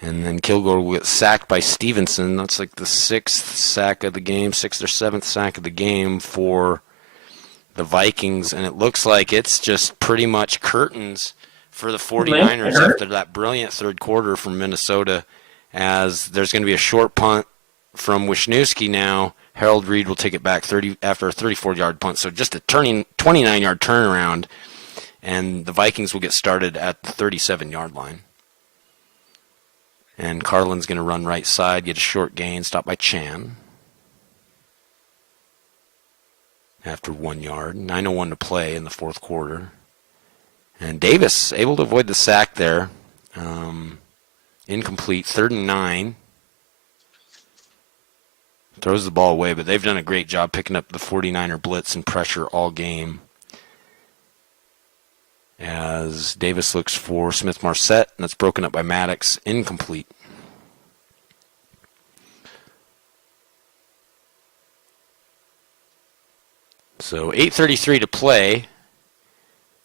And then Kilgore will get sacked by Stevenson. That's like the 6th sack of the game, 6th or 7th sack of the game for the Vikings. And it looks like it's just pretty much curtains for the 49ers after that brilliant third quarter from Minnesota, as there's going to be a short punt from Wisniewski now. Harold Reed will take it back after a 34-yard punt. So just a 29-yard turnaround, and the Vikings will get started at the 37-yard line. And Carlin's going to run right side, get a short gain, stop by Chan. After 1 yard. 9:01 to play in the fourth quarter. And Davis able to avoid the sack there. Incomplete, 3rd and 9. Throws the ball away, but they've done a great job picking up the 49er blitz and pressure all game. As Davis looks for Smith-Marset, and that's broken up by Maddox, incomplete. So 8:33 to play.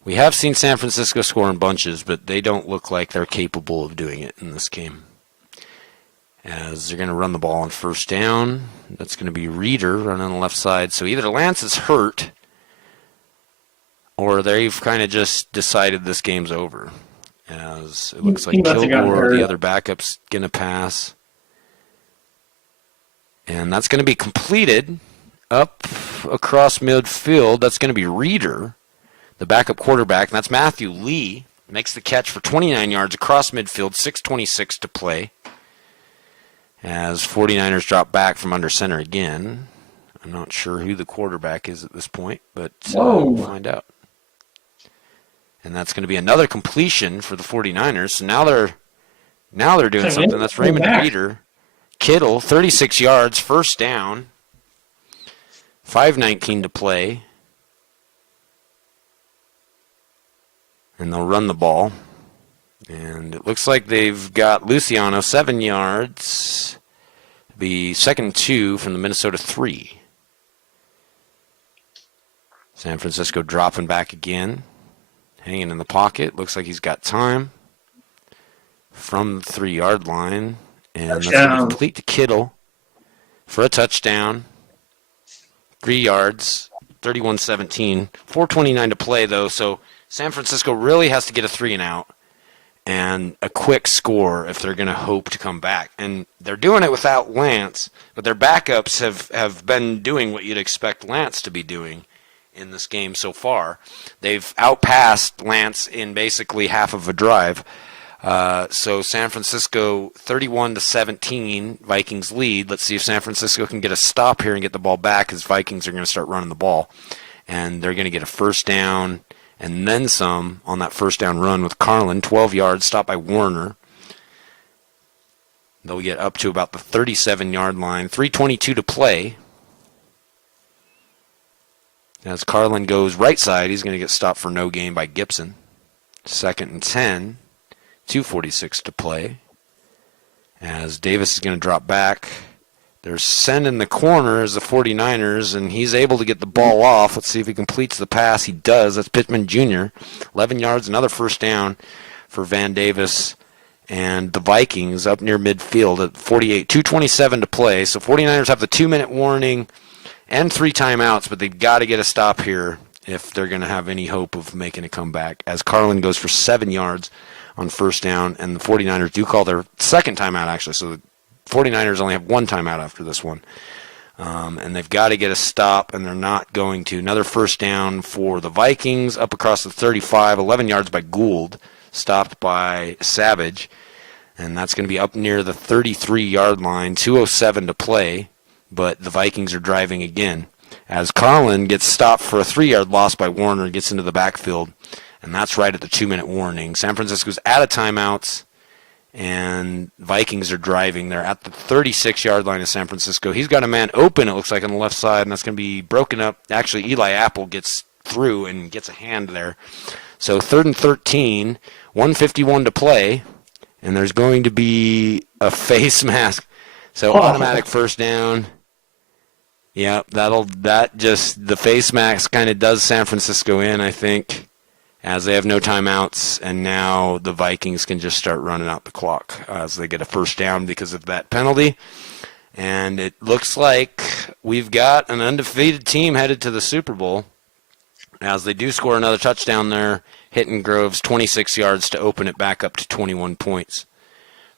We have seen San Francisco score in bunches, but they don't look like they're capable of doing it in this game. As they're going to run the ball on first down. That's going to be Reeder running on the left side. So either Lance is hurt, or they've kind of just decided this game's over. As it looks like Kilgore, the other backup's going to pass. And that's going to be completed up across midfield. That's going to be Reeder, the backup quarterback. And that's Matthew Lee. Makes the catch for 29 yards across midfield, 6:26 to play. As 49ers drop back from under center again. I'm not sure who the quarterback is at this point, but we'll find out. And that's going to be another completion for the 49ers. So now they're doing something. That's Raymond Reeder. Kittle, 36 yards, first down. 5:19 to play. And they'll run the ball. And it looks like they've got Luciano, 7 yards. It'll be 2nd and 2 from the Minnesota 3. San Francisco dropping back again. Hanging in the pocket. Looks like he's got time. From the 3-yard line. And that's going to be complete to Kittle for a touchdown. 3 yards. 31-17. 4:29 to play, though. So San Francisco really has to get a 3-and-out. And a quick score if they're going to hope to come back. And they're doing it without Lance, but their backups have been doing what you'd expect Lance to be doing in this game so far. They've outpassed Lance in basically half of a drive. So San Francisco 31-17, Vikings lead. Let's see if San Francisco can get a stop here and get the ball back, as Vikings are going to start running the ball. And they're going to get a first down and then some on that first down run with Carlin, 12 yards, stopped by Warner. They'll get up to about the 37-yard line. 3:22 to play. As Carlin goes right side, he's going to get stopped for no gain by Gibson. 2nd and 10. 2:46 to play. As Davis is going to drop back. They're sending the corner as the 49ers, and he's able to get the ball off. Let's see if he completes the pass. He does. That's Pittman Jr. 11 yards, another first down for Van Davis. And the Vikings up near midfield at 48. 2:27 to play. So 49ers have the 2-minute warning and 3 timeouts, but they've got to get a stop here if they're going to have any hope of making a comeback. As Carlin goes for 7 yards on first down, and the 49ers do call their second timeout, actually. So the 49ers only have 1 timeout after this one. And they've got to get a stop, and they're not going to. Another first down for the Vikings up across the 35, 11 yards by Gould, stopped by Savage. And that's going to be up near the 33-yard line, 2:07 to play. But the Vikings are driving again. As Carlin gets stopped for a 3-yard loss by Warner, gets into the backfield. And that's right at the 2-minute warning. San Francisco's out of timeouts. And Vikings are driving. They're at the 36-yard line of San Francisco. He's got a man open, it looks like, on the left side, and that's going to be broken up. Actually, Eli Apple gets through and gets a hand there. So 3rd and 13, 1:51 to play, and there's going to be a face mask. So automatic first down. Yeah, the face mask kind of does San Francisco in, I think, as they have no timeouts, and now the Vikings can just start running out the clock as they get a first down because of that penalty. And it looks like we've got an undefeated team headed to the Super Bowl as they do score another touchdown there, hitting Groves 26 yards to open it back up to 21 points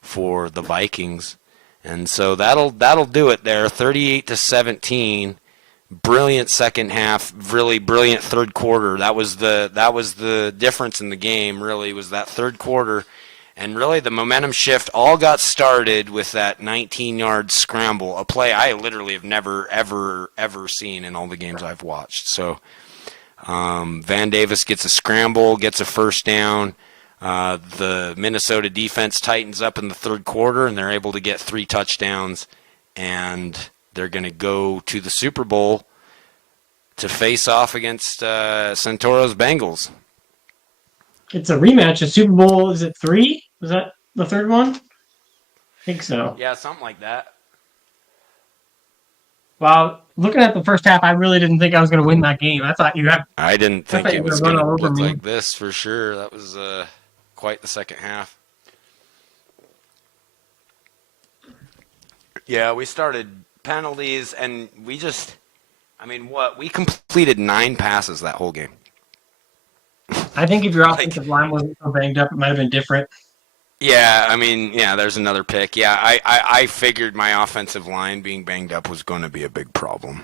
for the Vikings. And so that'll do it there, 38-17. Brilliant second half, really brilliant third quarter. That was the difference in the game. Really, was that third quarter, and really the momentum shift all got started with that 19-yard scramble, a play I literally have never ever seen in all the games I've watched. So Van Davis gets a scramble, gets a first down. The Minnesota defense tightens up in the third quarter, and they're able to get 3 touchdowns, and they're going to go to the Super Bowl to face off against Santoro's Bengals. It's a rematch. A Super Bowl, is it 3? Was that the third one? I think so. Yeah, something like that. Wow, looking at the first half, I really didn't think I was going to win that game. I didn't think thought it you were was going going to run to all over look me. like this for sure. That was quite the second half. Yeah, we started penalties, and we completed 9 passes that whole game. I think if your offensive line wasn't so banged up, it might have been different. Yeah, there's another pick. Yeah, I figured my offensive line being banged up was going to be a big problem,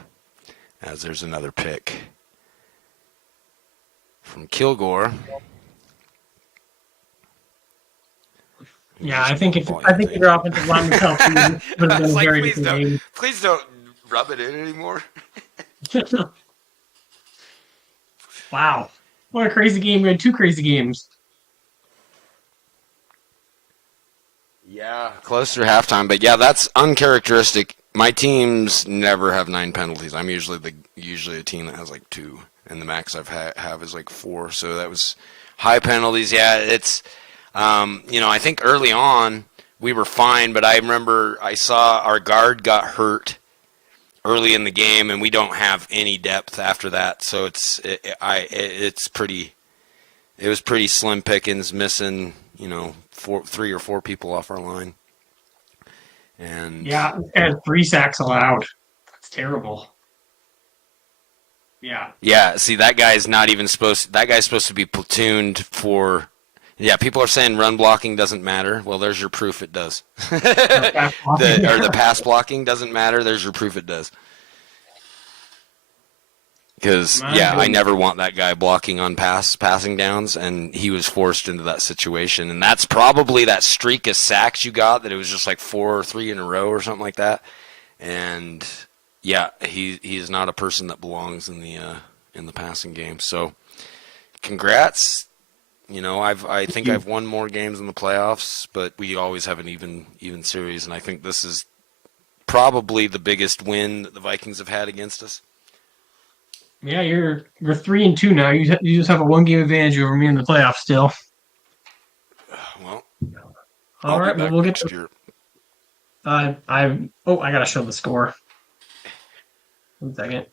as there's another pick from Kilgore. Yeah, I think if your offensive line was healthy, it would have been a very different game. Please don't rub it in anymore. Wow. What a crazy game. We had 2 crazy games. Yeah, close to halftime, but yeah, that's uncharacteristic. My teams never have 9 penalties. I'm usually a team that has like 2, and the max have is like 4. So that was high penalties. Yeah, it's I think early on we were fine, but I remember I saw our guard got hurt early in the game, and we don't have any depth after that. So it was pretty slim pickings, missing 3 or 4 people off our line. And yeah, and 3 sacks allowed. That's terrible. Yeah. Yeah, see, that guy's supposed to be platooned for. Yeah, people are saying run blocking doesn't matter. Well, there's your proof it does. The pass blocking doesn't matter. There's your proof it does. Because, I never want that guy blocking on passing downs, and he was forced into that situation. And that's probably that streak of sacks you got, that it was just like 4 or 3 in a row or something like that. And, yeah, he is not a person that belongs in the passing game. So, congrats. I think I've won more games in the playoffs, but we always have an even series, and I think this is probably the biggest win that the Vikings have had against us. Yeah, you're 3-2 now. You just have a 1-game advantage over me in the playoffs still. Well, all right. Well, we'll get next year. I gotta show the score. 1 second.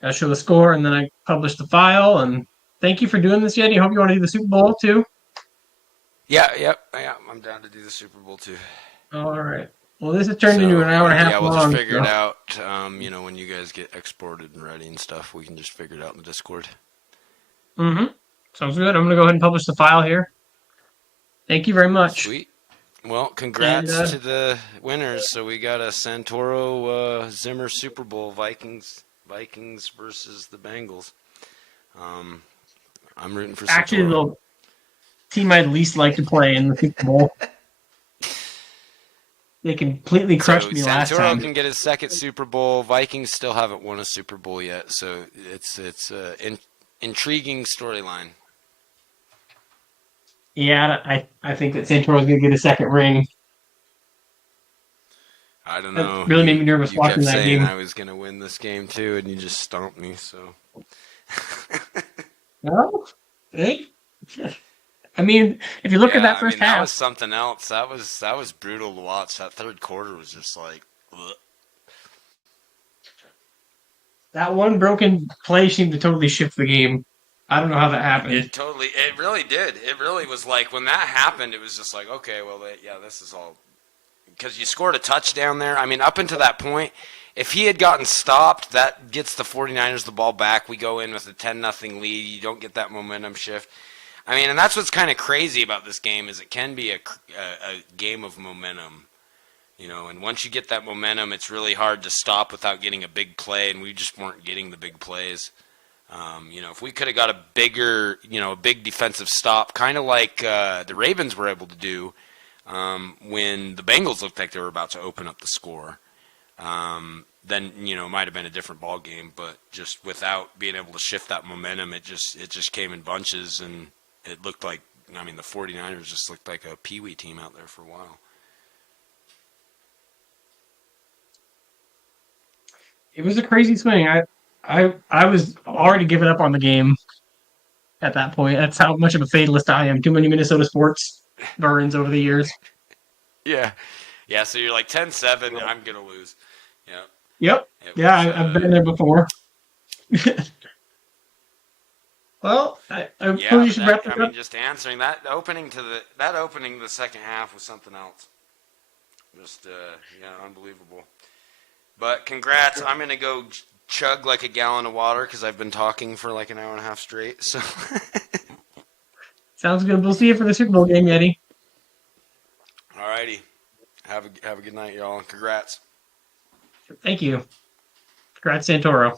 Gotta show the score, and then I publish the file. And thank you for doing this, Yeti. I hope you want to do the Super Bowl too. Yeah, I'm down to do the Super Bowl too. All right. Well, this has turned into an hour and a half long. Yeah, we'll just figure it out. When you guys get exported and ready and stuff, we can just figure it out in the Discord. Mm-hmm. Sounds good. I'm gonna go ahead and publish the file here. Thank you very much. Sweet. Well, congrats to the winners. So we got a Santoro Zimmer Super Bowl, Vikings versus the Bengals. I'm rooting for Santoro. Actually, the team I'd least like to play in the Super Bowl. They completely crushed me last time. Santoro can get his second Super Bowl. Vikings still haven't won a Super Bowl yet, so it's an intriguing storyline. Yeah, I think that Santoro's going to get a second ring. I don't know. That really made me nervous watching that game. I was going to win this game too, and you just stomped me. So. No. Hey. I mean, if you look at that first half, that was something else. That was brutal to watch. That third quarter was just like, ugh. That one broken play seemed to totally shift the game. I don't know how that happened. It really did. It really was like when that happened, it was just like, okay, well, yeah, this is all because you scored a touchdown there. I mean, up until that point, if he had gotten stopped, that gets the 49ers the ball back. We go in with a 10-0 lead. You don't get that momentum shift. I mean, and that's what's kind of crazy about this game is it can be a game of momentum. You know, and once you get that momentum, it's really hard to stop without getting a big play, and we just weren't getting the big plays. You know, if we could have got a bigger, a big defensive stop, kind of like the Ravens were able to do when the Bengals looked like they were about to open up the score, then it might have been a different ball game. But just without being able to shift that momentum, it just came in bunches, and it looked like the 49ers just looked like a peewee team out there for a while. It was a crazy swing. I was already giving up on the game at that point. That's how much of a fatalist I am. Too many Minnesota sports burns over the years. Yeah, yeah. So you're like 10-7. I'm gonna lose. Yeah. Yep. It Yeah, was. I've been there before. Well, I Yeah, suppose you but should wrap this up. just answering that opening the second half was something else. Just unbelievable. But congrats. I'm gonna go chug like a gallon of water because I've been talking for like an hour and a half straight. So. Sounds good. We'll see you for the Super Bowl game, Eddie. Alrighty. Have a good night, y'all, and congrats. Thank you. Congrats, Santoro.